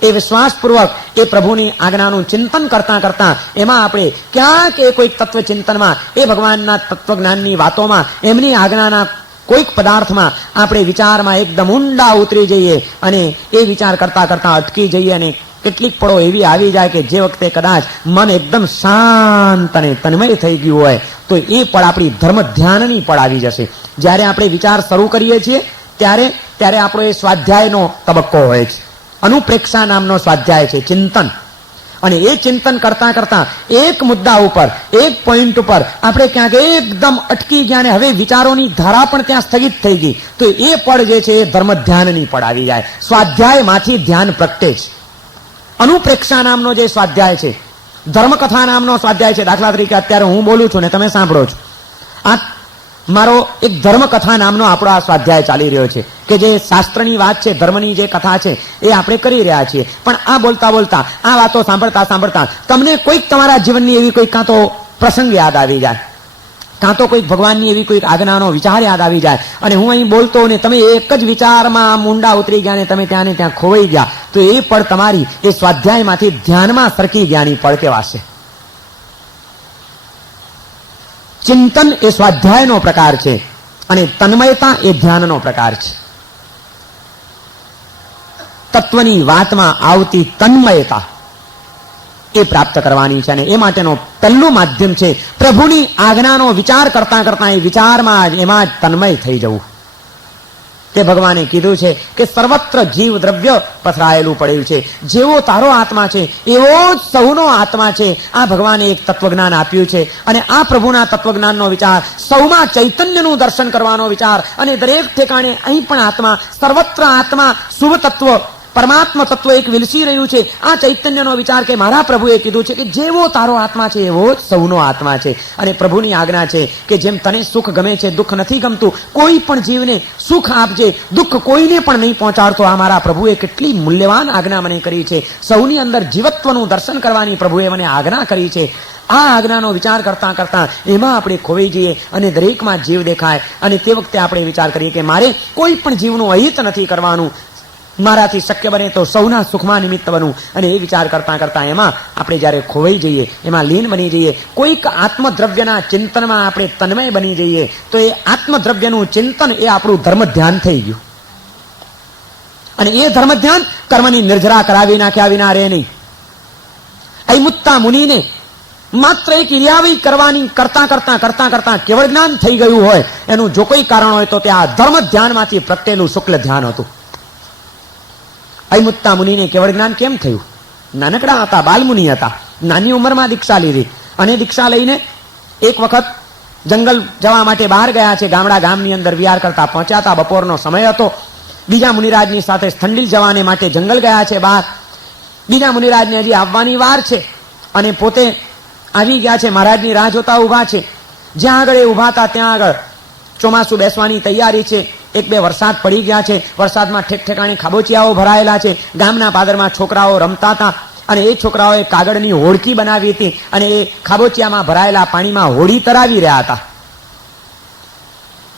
એ વિશ્વાસપૂર્વક એ પ્રભુની આજ્ઞાનું ચિંતન કરતા એમાં આપણે ક્યાંક એ કોઈક તત્વ ચિંતનમાં, એ ભગવાનના તત્વજ્ઞાનની વાતોમાં, એમની આજ્ઞાના કોઈક પદાર્થમાં આપણે વિચારમાં એકદમ ઊંડા ઉતરી જઈએ અને એ વિચાર કરતા અટકી જઈએ અને કેટલીક પળો એવી આવી જાય કે જે વખતે કદાચ મન એકદમ શાંત અને તન્મય થઈ ગયું હોય તો એ પળ આપણી ધર્મ ધ્યાનની પળ આવી જશે. જ્યારે આપણે વિચાર શરૂ કરીએ છીએ ત્યારે આપણો એ સ્વાધ્યાયનો તબક્કો હોય છે. અનુપ્રેક્ષા નામનો સ્વાધ્યાય છે, ચિંતન. અને એ ચિંતન કરતા એક મુદ્દા ઉપર, એક પોઈન્ટ ઉપર આપણે ક્યાંક એકદમ અટકી ગયા અને હવે વિચારોની ધારા પણ ત્યાં સ્થગિત થઈ ગઈ તો એ પળ જે છે એ ધર્મ ધ્યાનની પળ આવી જાય. સ્વાધ્યાયમાંથી ધ્યાન પ્રગટે છે. અનુપ્રેક્ષા નામનો જે સ્વાધ્યાય છે, ધર્મકથા નામનો સ્વાધ્યાય છે. દાખલા તરીકે અત્યારે હું બોલું છું ને તમે સાંભળો છો, આ મારો એક ધર્મકથા નામનો આપણો આ સ્વાધ્યાય ચાલી રહ્યો છે કે જે શાસ્ત્રની વાત છે, ધર્મની જે કથા છે એ આપણે કરી રહ્યા છીએ. પણ આ બોલતા આ વાતો સાંભળતા તમને કોઈક તમારા જીવનની એવી કોઈ કાં તો પ્રસંગ યાદ આવી જાય, કાં તો કોઈક ભગવાનની એવી કોઈક આજ્ઞાનો વિચાર યાદ આવી જાય અને હું અહીં બોલતો ને તમે એક જ વિચારમાં મુંડા ઉતરી ગયા ને તમે ત્યાં ને ત્યાં ખોવાઈ ગયા, તો એ પળ તમારી એ સ્વાધ્યાયમાંથી ધ્યાનમાં સરકી ગયાની પળ કહેવાશે. ચિંતન એ સ્વાધ્યાયનો પ્રકાર છે અને તન્મયતા એ ધ્યાનનો પ્રકાર છે. તત્વની વાતમાં આવતી તન્મયતા એ પ્રાપ્ત કરવાની છે અને એ માટેનો પહેલું માધ્યમ છે પ્રભુની આજ્ઞાનો વિચાર કરતા કરતા એ વિચારમાં એમાં જ તન્મય થઈ જવું. તે ભગવાને કીધું છે કે સર્વત્ર જીવ દ્રવ્ય પથરાયેલું પડ્યું છે, જેવો તારો આત્મા છે એવો જ સૌનો આત્મા છે. આ ભગવાને એક તત્વજ્ઞાન આપ્યું છે અને આ પ્રભુના તત્વજ્ઞાનનો વિચાર, સૌમાં ચૈતન્યનું દર્શન કરવાનો વિચાર અને દરેક ઠેકાણે અહીં પણ આત્મા, સર્વત્ર આત્મા, શુભ તત્વ, પરમાત્મા તત્વ એક વિલસી રહ્યું છે. આ ચૈતન્યનો વિચાર કે મારા પ્રભુએ કીધું છે કે જેવો તારો આત્મા છે એવો જ સૌનો આત્મા છે. અને પ્રભુની આજ્ઞા છે કે જેમ તને સુખ ગમે છે, દુઃખ નથી ગમતું, કોઈ પણ જીવને સુખ આપજે, દુઃખ કોઈને પણ નહીં પહોંચાડતો. આ મારા પ્રભુએ કેટલી મૂલ્યવાન આજ્ઞા મને કરી છે. સૌની અંદર જીવત્વનું દર્શન કરવાની પ્રભુએ મને આજ્ઞા કરી છે. આ આજ્ઞાનો વિચાર કરતા કરતા એમાં આપણે ખોવાઈ જઈએ અને દરેકમાં જીવ દેખાય અને તે વખતે આપણે વિચાર કરીએ કે મારે કોઈ પણ જીવનું અહિત નથી કરવાનું, મારાથી શક્ય બને તો સૌના સુખમાં નિમિત્ત બનવું. અને એ વિચાર કરતા કરતા એમાં આપણે જ્યારે ખોવાઈ જઈએ, એમાં લીન બની જઈએ, કોઈક આત્મદ્રવ્યના ચિંતનમાં આપણે તન્મય બની જઈએ, તો એ આત્મદ્રવ્યનું ચિંતન એ આપણું ધર્મ ધ્યાન થઈ ગયું. અને એ ધર્મ ધ્યાન કર્મની નિર્જરા કરાવી નાખ્યા વિના રહે નહીં. અયમુત્તા મુનિને માત્ર એક ઇરિયાવી કરવાની કરતા કરતા કરતા કરતા કેવળ જ્ઞાન થઈ ગયું હોય, એનું જો કોઈ કારણ હોય તો તે આ ધર્મ ધ્યાનમાંથી પ્રગટેલું શુક્લ ધ્યાન હતું. અયમુત્તા મુનિને કેવળ જ્ઞાન કેમ થયું? નાનકડા હતા, બાલમુનિ હતા, નાની ઉંમરમાં દીક્ષા લીધી અને દીક્ષા લઈને એક વખત જંગલ જવા માટે બહાર ગયા છે. ગામની અંદર વિહાર કરતા પહોંચ્યા હતા, બપોરનો સમય હતો. બીજા મુનિરાજની સાથે સ્થંડિલ જવાને માટે જંગલ ગયા છે બહાર. બીજા મુનિરાજને હજી આવવાની વાર છે અને પોતે આવી ગયા છે, મહારાજની રાહ જોતા ઉભા છે. જ્યાં આગળ એ ઉભા હતા ત્યાં આગળ ચોમાસું બેસવાની તૈયારી છે. એક બે વરસાદ પડી ગયા છે, વરસાદમાં ઠેક ઠેકાણી ખાબોચિયાઓ ભરાયેલા છે. ગામના પાદરમાં છોકરાઓ રમતા હતા અને એ છોકરાઓએ કાગળની હોડકી બનાવી હતી અને એ ખાબોચિયામાં ભરાયેલા પાણીમાં હોડી તરાવી રહ્યા હતા.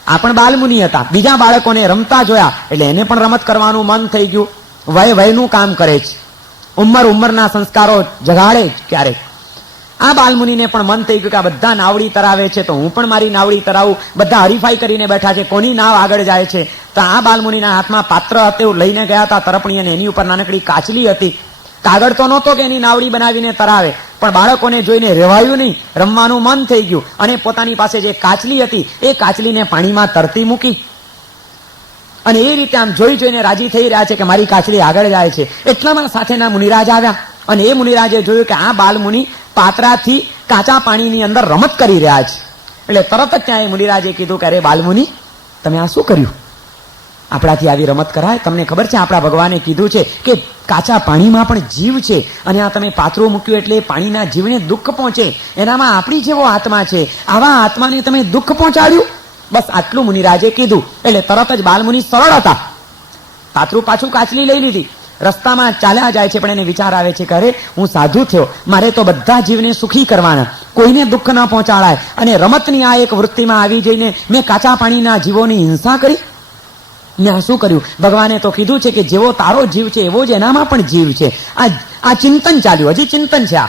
આ પણ બાલમુનિ હતા. બીજા બાળકોને રમતા જોયા એટલે એને પણ રમત કરવાનું મન થઈ ગયું. વયનું કામ કરે છે, ઉંમરના સંસ્કારો જગાડે ક્યારેક. આ બાલમુનિને પણ મન થઈ ગયું કે આ બધા નાવડી તરાવે છે તો હું પણ મારી નાવડી તરાવું. બધા હરીફાઈ કરીને બેઠા છે કોની નાવ આગળ જાય છે. તો આ બાલમુનિના હાથમાં પાત્ર હતું, લઈને ગયા હતા તરપણી, અને એની ઉપર નાનકડી કાચલી હતી. કાગળ તો નહોતો કે એની નાવડી બનાવીને તરાવે, પણ બાળકોને જોઈને રહેવાયું નહીં, રમવાનું મન થઈ ગયું અને પોતાની પાસે જે કાચલી હતી એ કાચલીને પાણીમાં તરતી મૂકી અને એ રીતે આમ જોઈ જોઈને રાજી થઈ રહ્યા છે કે મારી કાચલી આગળ જાય છે. એટલામાં સાથેના મુનિરાજ આવ્યા અને એ મુનિરાજે જોયું કે આ બાલમુનિ પાત્રાથી કાચા પાણીની અંદર રમત કરી રહ્યા છે. એટલે તરત જ ત્યાં એ મુનિરાજે કીધું કે અરે બાલમુનિ, તમે આ શું કર્યું? આપણાથી આવી રમત કરાય? તમને ખબર છે આપણા ભગવાને કીધું છે કે કાચા પાણીમાં પણ જીવ છે અને આ તમે પાત્રું મૂક્યું એટલે પાણીના જીવને દુઃખ પહોંચે. એનામાં આપણી જેવો આત્મા છે, આવા આત્માને તમે દુઃખ પહોંચાડ્યું? બસ આટલું મુનિરાજે કીધું એટલે તરત જ બાલમુનિ સરળ હતા. પાત્રું પાછું કાચલી લઈ લીધી, રસ્તામાં ચાલ્યા જાય છે. પણ એને વિચાર આવે છે કે અરે હું સાધુ થયો, મારે તો બધા જીવને સુખી કરવાના, કોઈને દુઃખ ન પહોંચાડાય. અને રમતની આ એક વૃત્તિમાં આવી જઈને મેં કાચા પાણીના જીવોની હિંસા કરી. મેં શું કર્યું? ભગવાને તો કીધું છે કે જેવો તારો જીવ છે એવો જ એનામાં પણ જીવ છે. આ ચિંતન ચાલ્યું, હજી ચિંતન છે. આ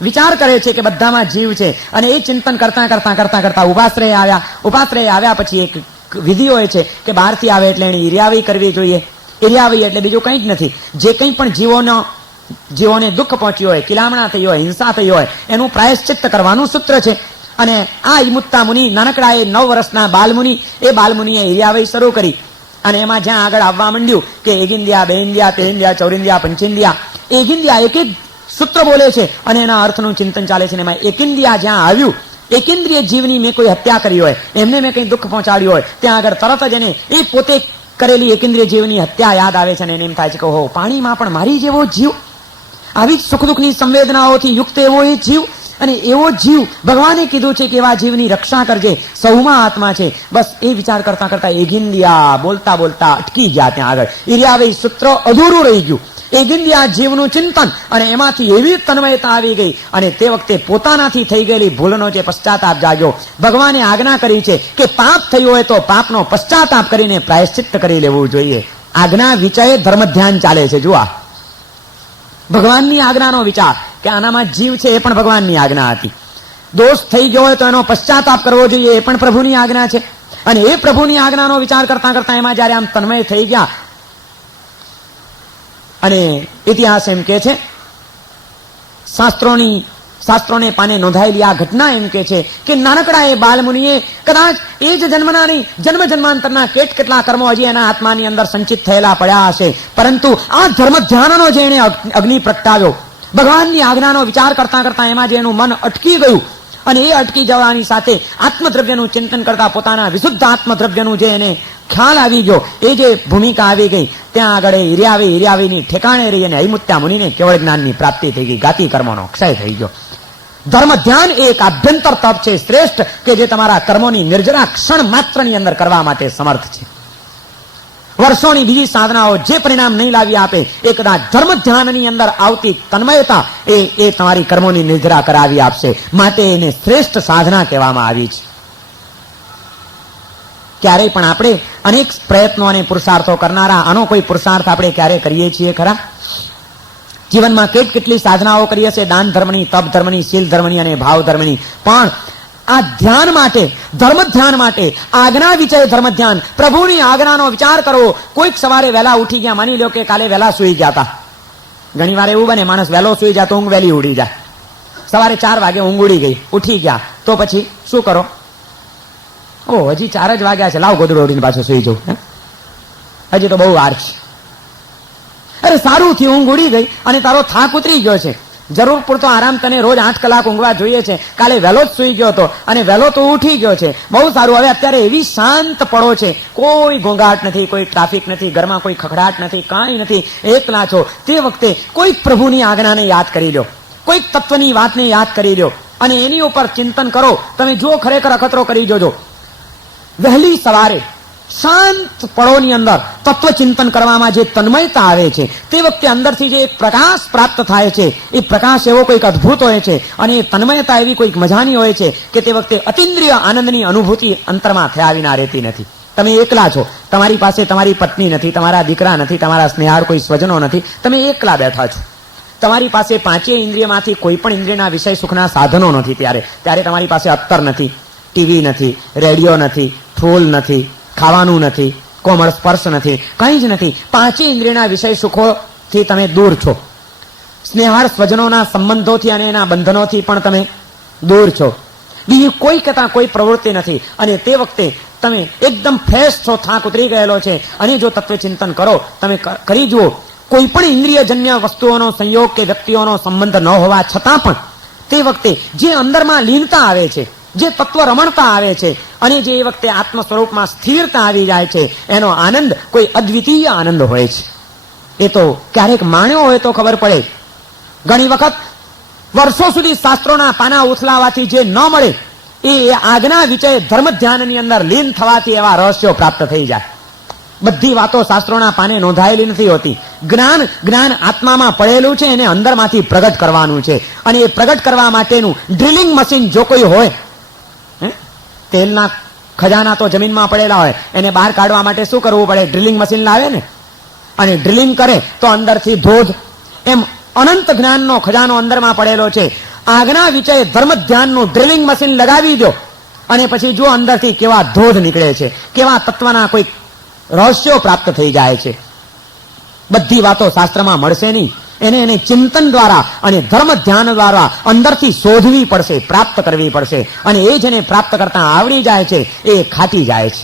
વિચાર કરે છે કે બધામાં જીવ છે અને એ ચિંતન કરતા કરતા કરતા કરતા ઉપાશ્રય આવ્યા. ઉપાશ્રય આવ્યા પછી એક વિધિ હોય છે કે બહારથી આવે એટલે એને ઈર્યાવી કરવી જોઈએ. ઈર્યાવી એટલે બીજું કંઈ જ નથી. જે કંઈ પણ જીવોને દુઃખ પહોંચ્યું હોય, કિલામણા થઈ હોય, હિંસા થઈ હોય, એનું પ્રાયશ્ચિત્ત કરવાનું સૂત્ર છે. અને આ અયમુત્તા મુનિ, નાનકડા એ 9 વર્ષના બાલમુનિ, એ બાલમુનિએ ઈર્યાવી શરૂ કરી અને એમાં જ્યાં આગળ આવવા માંડ્યું કે એગિંદ્યા, બેઇન્દ્યા, તેઇન્દ્યા, ચૌરિંદ્યા, પંચેન્દ્યા, એગિંદ્યા એક એક સૂત્ર બોલે છે અને એના અર્થનું ચિંતન ચાલે છે. એમાં એકેન્દ્રિયા જ્યાં આવ્યું, એકેન્દ્રિય જીવની મેં કોઈ હત્યા કરી હોય, એમને મેં કંઈ દુઃખ પહોંચાડ્યું હોય, ત્યાં આગળ તરત જ એને એ પોતે કરેલી એકેન્દ્રિય જીવની હત્યા યાદ આવે છે અને એને એમ થાય છે કે ઓહો, પાણીમાં પણ મારી જેવો જીવ, આવી જ સુખ દુઃખની સંવેદનાઓથી યુક્ત એવો એ જીવ. અને એવો જીવ ભગવાને કીધું છે કે એવા જીવની રક્ષા કરજે, સૌમાં આત્મા છે. બસ એ વિચાર કરતા કરતા એગિંદ્યા બોલતા બોલતા અટકી ગયા. ત્યાં આગળ ઈર્યાવી સૂત્ર અધૂરું રહી ગયું. એકિંદી આ જીવનું ચિંતન અને એમાંથી એવી તન્મયતા આવી ગઈ અને તે વખતે પોતાનાથી થઈ ગયેલી ભૂલનો જે પશ્ચાતાપ જાગ્યો. ભગવાને આજ્ઞા કરી છે કે પાપ થયું હોય તો પાપનો પશ્ચાતાપ કરીને પ્રાયશ્ચિત્ત કરી લેવું જોઈએ. આજ્ઞા વિચયે ધર્મ ધ્યાન ચાલે છે. જુઓ, ભગવાનની આજ્ઞાનો વિચાર કે આનામાં જીવ છે એ પણ ભગવાનની આજ્ઞા હતી. દોષ થઈ ગયો હોય તો એનો પશ્ચાતાપ કરવો જોઈએ એ પણ પ્રભુની આજ્ઞા છે. અને એ પ્રભુની આજ્ઞાનો વિચાર કરતા કરતા એમાં જયારે આમ તન્મય થઈ ગયા અને ઇતિહાસ એમ કે છે, શાસ્ત્રોને પાને નોંધાયેલી આ ઘટના એમ કે છે કે નાનકડા એ બાલમુનિએ કદાચ એ જ જન્મના નહીં, જન્મ જન્માંતરના કેટલા કર્મો હજી એના આત્માની અંદર સંચિત થયેલા પડ્યા હશે, પરંતુ આ ધર્મ ધ્યાનનો જે એને અગ્નિ પ્રગટાવ્યો, ભગવાનની આજ્ઞાનો વિચાર કરતા કરતા એમાં જે એનું મન અટકી ગયું અને એ અટકી જવાની સાથે આત્મદ્રવ્યનું ચિંતન કરતા પોતાના વિશુદ્ધ આત્મદ્રવ્યનું જે એને ખ્યાલ આવી ગયો, એ જે ભૂમિકા આવી ગઈ, ત્યાં આગળ હિર્યાવીની ઠેકાણે રહી અને હૈમુત્યા મુનિને કેવળ જ્ઞાનની પ્રાપ્તિ થઈ ગઈ, ગાતી કર્મોનો ક્ષય થઈ ગયો. ધર્મ ધ્યાન એ એક આભ્યંતર તપ છે શ્રેષ્ઠ, કે જે તમારા કર્મોની નિર્જરા ક્ષણ માત્રની અંદર કરવા માટે સમર્થ છે. વર્ષોની બીજી સાધનાઓ જે પરિણામ નહીં લાવી આપે, એ કદાચ ધર્મ ધ્યાનની અંદર આવતી તન્મયતા એ તમારી કર્મોની નિર્જરા કરાવી આપશે. માટે એને શ્રેષ્ઠ સાધના કહેવામાં આવી છે. ક્યારેય પણ આપણે અનેક પ્રયત્નો અને પુરુષાર્થો કરનારા, આનો કોઈ પુરુષાર્થ આપણે ક્યારે કરીએ છીએ ખરા? જીવનમાં કેટલી સાધનાઓ કરીએ છીએ, દાન ધર્મની, તપ ધર્મની, શીલ ધર્મની અને ભાવ ધર્મની, પણ આ ધ્યાન માટે, ધર્મ ધ્યાન માટે, આજ્ઞા વિચય ધર્મ ધ્યાન, પ્રભુની આજ્ઞાનો વિચાર કરવો. કોઈક સવારે વહેલા ઉઠી ગયા, માની લો કે કાલે વહેલા સુઈ ગયા હતા. ઘણી વાર એવું બને, માણસ વહેલો સુઈ જાય તો ઊંઘ વહેલી ઉડી જાય. સવારે 4 વાગે ઊંઘ ઉડી ગઈ, ઉઠી ગયા, તો પછી શું કરો? હજી 4 જ વાગ્યા છે, લાવ ગોદડું ઓઢીને પાછો સુઈ જવું, હજી તો બહુ વાર છે. અરે સારું થયું, ઊંઘ ઉડી ગઈ અને તારો થાક ઉતરી ગયો છે. જરૂર પૂરતો આરામ તને રોજ 8 કલાક ઊંઘવા જોઈએ છે. કાલે વહેલો જ સુઈ ગયો હતો અને વહેલો તો ઉઠી ગયો છે, બહુ સારું. હવે અત્યારે એવી શાંત પડો છે, કોઈ ઘોંઘાટ નથી, કોઈ ટ્રાફિક નથી, ઘરમાં કોઈ ખખડાટ નથી, કાંઈ નથી, એકલા છો. તે વખતે કોઈક પ્રભુની આજ્ઞાને યાદ કરી લો, કોઈક તત્વની વાતને યાદ કરી લો અને એની ઉપર ચિંતન કરો. તમે જો ખરેખર અખતરો કરી જોજો. વહેલી સવારે શાંત પળોની અંદર તત્વચિંતન કરવામાં જે તન્મયતા આવે છે, તે વખતે અંદરથી જે એક પ્રકાશ પ્રાપ્ત થાય છે, એ પ્રકાશ એવો કોઈક અદ્ભુત હોય છે અને એ તન્મયતા એવી કોઈક મજાની હોય છે કે તે વખતે અતિન્દ્રિય આનંદની અનુભૂતિ અંતરમાં થયા વિના રહેતી નથી. તમે એકલા છો, તમારી પાસે તમારી પત્ની નથી, તમારા દીકરા નથી, તમારા સ્નેહાળ કોઈ સ્વજનો નથી, તમે એકલા બેઠા છો. તમારી પાસે 5 ઇન્દ્રિયમાંથી કોઈ પણ ઇન્દ્રિયના વિષય સુખના સાધનો નથી. ત્યારે તમારી પાસે અત્તર નથી, ટીવી નથી, રેડિયો નથી, ફૂલ નથી, ખાવાનું નથી, કોમળ સ્પર્શ નથી, કંઈ જ નથી. 5 ઇન્દ્રિયના વિષય સુખોથી તમે દૂર છો. સ્નેહાળ સ્વજનોના સંબંધોથી અને એના બંધનોથી પણ તમે દૂર છો. બીજી કોઈ કથા, કોઈ પ્રવૃત્તિ નથી. અને તે વખતે તમે એકદમ ફ્રેશ છો, થાક ઉતરી ગયેલો છે. અને જો તત્વચિંતન કરો, તમે કરી જુઓ, કોઈ પણ ઇન્દ્રિયજન્ય વસ્તુઓનો સંયોગ કે વ્યક્તિઓનો સંબંધ ન હોવા છતાં પણ તે વખતે જે અંદરમાં લીનતા આવે છે, જે તત્વ રમણતા આવે છે અને જે એ વખતે આત્મ સ્વરૂપમાં સ્થિરતા આવી જાય છે, એનો આનંદ કોઈ અદ્વિતીય આનંદ હોય છે. એ તો ક્યારેક માણ્યો હોય તો ખબર પડે. ઘણી વખત વર્ષો સુધી શાસ્ત્રોના પાના ઉથલાવાથી જે ન મળે, એ આજ્ઞા વિચય ધર્મ ધ્યાનની અંદર લીન થવાથી એવા રહસ્યો પ્રાપ્ત થઈ જાય. બધી વાતો શાસ્ત્રોના પાને નોંધાયેલી નથી હોતી. જ્ઞાન આત્મામાં પડેલું છે, એને અંદરમાંથી પ્રગટ કરવાનું છે. અને એ પ્રગટ કરવા માટેનું ડ્રિલિંગ મશીન જો કોઈ હોય, તેલના ખજાના તો જમીનમાં પડેલા હોય, એને બહાર કાઢવા માટે શું કરવું પડે? ડ્રિલિંગ મશીન લાવે ને, અને ડ્રિલિંગ કરે તો અંદરથી ધોધ. એમ અનંત જ્ઞાનનો ખજાનો અંદરમાં પડેલો છે. આજ્ઞા વિચય ધર્મ ધ્યાનનું ડ્રિલિંગ મશીન લગાવી દો અને પછી જો અંદરથી કેવા ધોધ નીકળે છે, કેવા તત્વના કોઈ રહસ્યો પ્રાપ્ત થઈ જાય છે. બધી વાતો શાસ્ત્રમાં મળશે નહીં. એને ચિંતન દ્વારા અને ધર્મ ધ્યાન દ્વારા અંદરથી શોધવી પડશે, પ્રાપ્ત કરવી પડશે. અને એ જેને પ્રાપ્ત કરતા આવડી જાય છે, એ ખાટી જાય છે.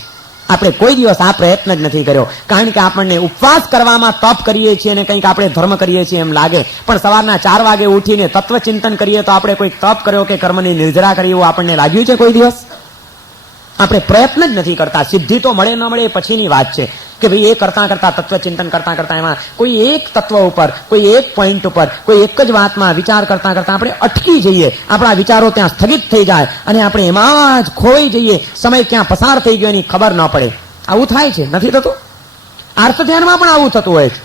આપણે કોઈ દિવસ આ પ્રયત્ન જ નથી કર્યો, કારણ કે આપણને ઉપવાસ કરવામાં તપ કરીએ છીએ અને કંઈક આપણે ધર્મ કરીએ છીએ એમ લાગે. પણ સવારના 4 વાગે ઉઠીને તત્વચિંતન કરીએ તો આપણે કોઈ તપ કર્યો કે કર્મની નિર્જરા કરી એવું આપણને લાગ્યું છે કોઈ દિવસ? આપણે પ્રયત્ન જ નથી કરતા. સિદ્ધિ તો મળે ન મળે એ પછીની વાત છે કે ભાઈ એ કરતા કરતા, તત્વચિંતન કરતા કરતા એમાં કોઈ એક તત્વ ઉપર, કોઈ એક પોઈન્ટ ઉપર, કોઈ એક જ વાતમાં વિચાર કરતા કરતા આપણે અટકી જઈએ. આપણા વિચારો ત્યાં સ્થગિત થઈ જાય અને આપણે એમાં જ ખોવાઈ જઈએ. સમય ક્યાં પસાર થઈ ગયો એની ખબર ન પડે. આવું થાય છે, નથી થતું? આર્થ ધ્યાનમાં પણ આવું થતું હોય છે.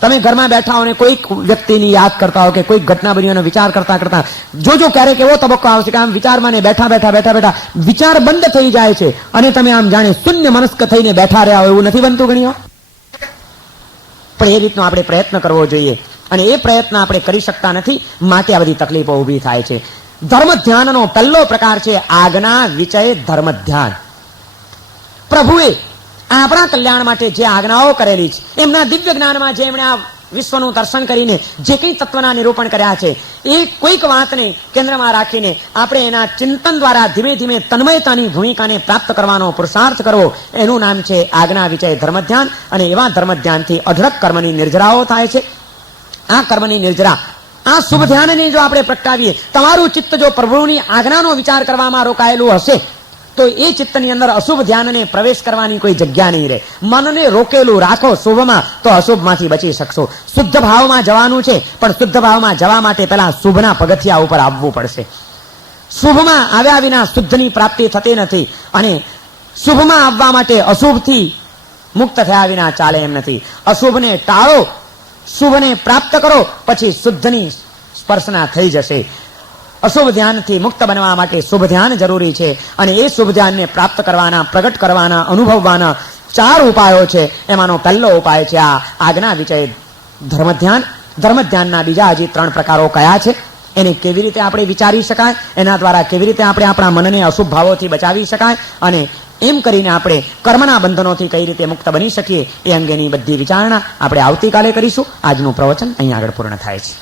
તમે ઘરમાં બેઠા હો ને કોઈક વ્યક્તિની યાદ કરતા હો કે કોઈક ઘટના બનીઓનો વિચાર કરતા કરતા જોજો ક્યારેક એવો તબક્કો આવશે કે આમ વિચારમાં ને બેઠા વિચાર બંધ થઈ જાય છે અને તમે આમ જાણે શૂન્ય મનસ્ક થઈને બેઠા રહ્યા હો એવું નથી બનતું ઘણીઓ? પણ એ રીતનો આપણે પ્રયત્ન કરવો જોઈએ અને એ પ્રયત્ન આપણે કરી શકતા નથી, માટે આ બધી તકલીફો ઊભી થાય છે. ધર્મ ધ્યાનનો પહેલો પ્રકાર છે આજ્ઞા વિચય ધર્મ ધ્યાન. પ્રભુએ આપણા કલ્યાણ માટે જે આજ્ઞાઓ કરેલી છે, એમના દિવ્ય જ્ઞાનમાં જે એમણે આ વિશ્વનું દર્શન કરીને જે કંઈ તત્વના નિરૂપણ કર્યા છે, એ કોઈક વાતને કેન્દ્રમાં રાખીને આપણે એના ચિંતન દ્વારા ધીમે ધીમે તન્મયતાની ભૂમિકાને પ્રાપ્ત કરવાનો પુરુષાર્થ કરવો, એનું નામ છે આજ્ઞા વિચય ધર્મ ધ્યાન. અને એવા ધર્મ ધ્યાનથી અઢળક કર્મની નિર્જરાઓ થાય છે. આ કર્મની નિર્જરા, આ શુભ ધ્યાનને જો આપણે પ્રગટાવીએ, તમારું ચિત્ત જો પ્રભુની આજ્ઞાનો વિચાર કરવામાં રોકાયેલું હશે તો એ ચિત્તની અંદર અશુભ ધ્યાનને પ્રવેશ કરવાની કોઈ જગ્યા નહીં રહે. મનને રોકેલું રાખો શુભમાં તો અશુભમાંથી બચી શકશો. શુદ્ધ ભાવમાં જવાનું છે, પણ શુદ્ધ ભાવમાં જવા માટે પહેલા શુભના પગથિયા ઉપર આવવું પડશે. શુભમાં આવ્યા વિના શુદ્ધની પ્રાપ્તિ થતી નથી અને શુભમાં આવવા માટે અશુભથી મુક્ત થયા વિના ચાલે એમ નથી. અશુભને ટાળો, શુભને પ્રાપ્ત કરો, પછી શુદ્ધની સ્પર્શના થઈ જશે. અશુભ ધ્યાનથી મુક્ત બનવા માટે શુભ ધ્યાન જરૂરી છે અને એ શુભ ધ્યાનને પ્રાપ્ત કરવાના, પ્રગટ કરવાના, અનુભવવાના 4 ઉપાયો છે. એમાંનો પહેલો ઉપાય છે આ આજ્ઞા વિચય ધર્મ ધ્યાન. ધર્મ ધ્યાનના બીજા હજી 3 પ્રકારો કયા છે, એને કેવી રીતે આપણે વિચારી શકાય, એના દ્વારા કેવી રીતે આપણે આપણા મનને અશુભ ભાવોથી બચાવી શકાય અને એમ કરીને આપણે કર્મના બંધનોથી કઈ રીતે મુક્ત બની શકીએ, એ અંગેની બધી વિચારણા આપણે આવતીકાલે કરીશું. આજનું પ્રવચન અહીં આગળ પૂર્ણ થાય છે.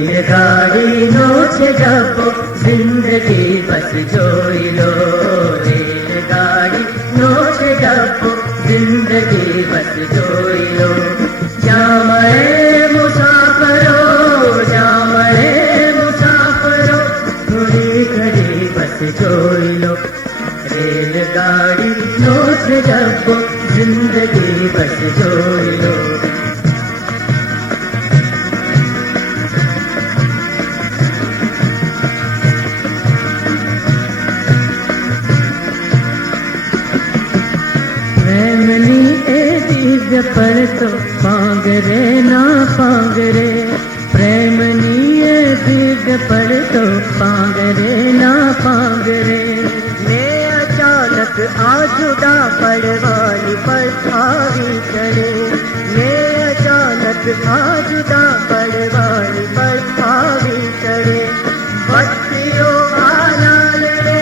રેલગાડીનો છે ડબ્બો જિંદગી બસ જોઈ લો રેલગાડીનો છે ડબ્બો જિંદગી બસ જોઈ લો જ્યાં મળે મુસાફરો થોડી ઘડી બસ જોઈ લો રેલગાડીનો છે ડબ્બો જિંદગી બસ જોઈ લો પ્રેમની એ દિવ્ય પડતો પાંગરે ના પાંગરે પ્રેમની એ દિવ્ય પડતો પાંગરે ના પાંગરે ને અચાનક આ જુદા પડવાની પડ આવી ચડે ને અચાનક આ જુદા પડવાની પડ આવી ચડે ભક્તિઓ આલાલ રે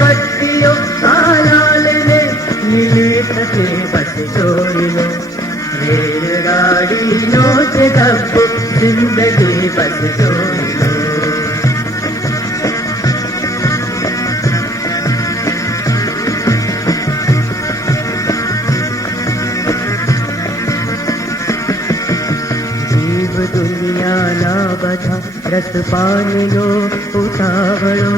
ભક્તિઓ આલાલ ને લીલી થતી બસ જોઈ લો રેલગાડીનો છે ડબ્બો જિંદગી બસ જોઈ લો જીવ દુનિયાના બધા રસપાનનો ઉતાવળો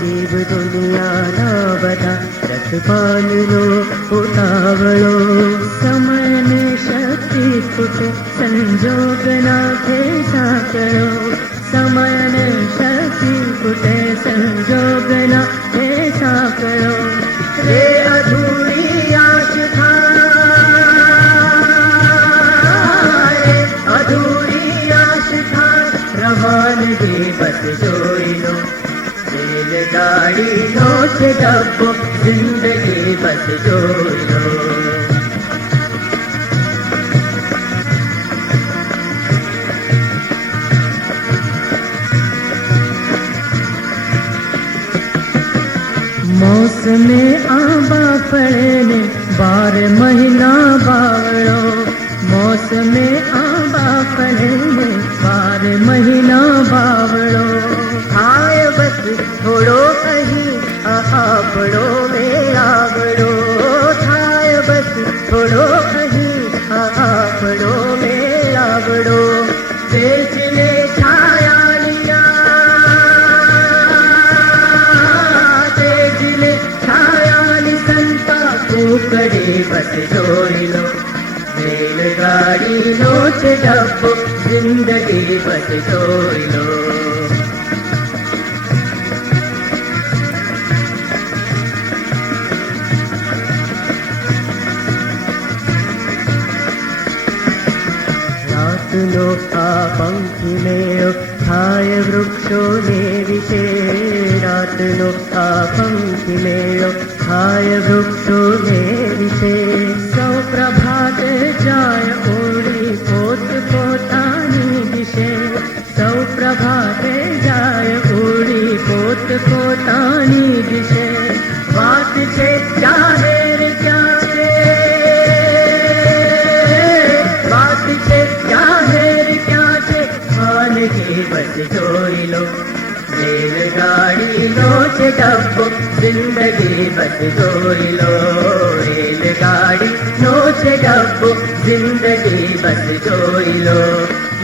જીવ દુનિયાના બધા રસપાનનો ઉતાવળો સમયને શક્તિ ખૂટે સંજોગના ભેસા કરો સમયને શક્તિ ખૂટે સંજોગના ભેસા કરો રે અધૂરી આશ થાય અધૂરી આશ થાય રવાનગી બસ જોઈ લો રેલગાડીનો છે ડબ્બો જિંદગી બસ જોઈ લો મોસમે આંબા પડે ને 12 મહિના બાવળો મોસમે આંબા પડે ને 12 મહિના બાવળો થાય બસ થોડો અહીં આપણો મેળાવડો થાય બસ થોડો અહીં આપણો મેળાવડો તેજને છાયાની સંતા કુકડે બસ જોઈ લો રેલગાડીનો છે ડબ્બો જિંદગી બસ જોઈ લો રાતનો આ પંખી મેળો થાય વૃક્ષોને વિશે રાતનો આ પંખી મેળો થાય વૃક્ષોને વિશે સૌ પ્રભાત જાય ઓળી પોત પોતાની દિશે સૌ પ્રભાતે જાય ઓળી પોત પોતાની દિશે વાત છે જાહેર ક્યાં છે વાત છે જાહેર ક્યાં છે ખાનગી બસ જોઈ લો રેલગાડીનો છે ડબ્બો જિંદગી બસ જોઈ લો રેલગાડીનો છે ડબ્બો જિંદગી બસ જોઈ લો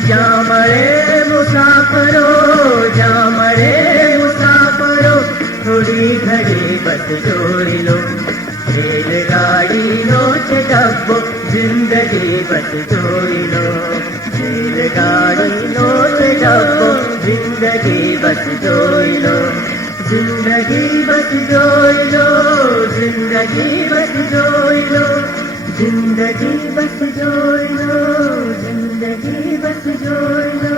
જ્યાં મળે મુસાફરો થોડી ઘડી બસ જોઈ લો રેલગાડીનો છે ડબ્બો જિંદગી બસ જોઈ લો રેલગાડીનો છે ડબ્બો જિંદગી બસ જોઈ લો જિંદગી બસ જોઈ લો જિંદગી બસ જોઈ લો જિંદગી બસ જોઈ લો જિંદગી બસ જોઈ લો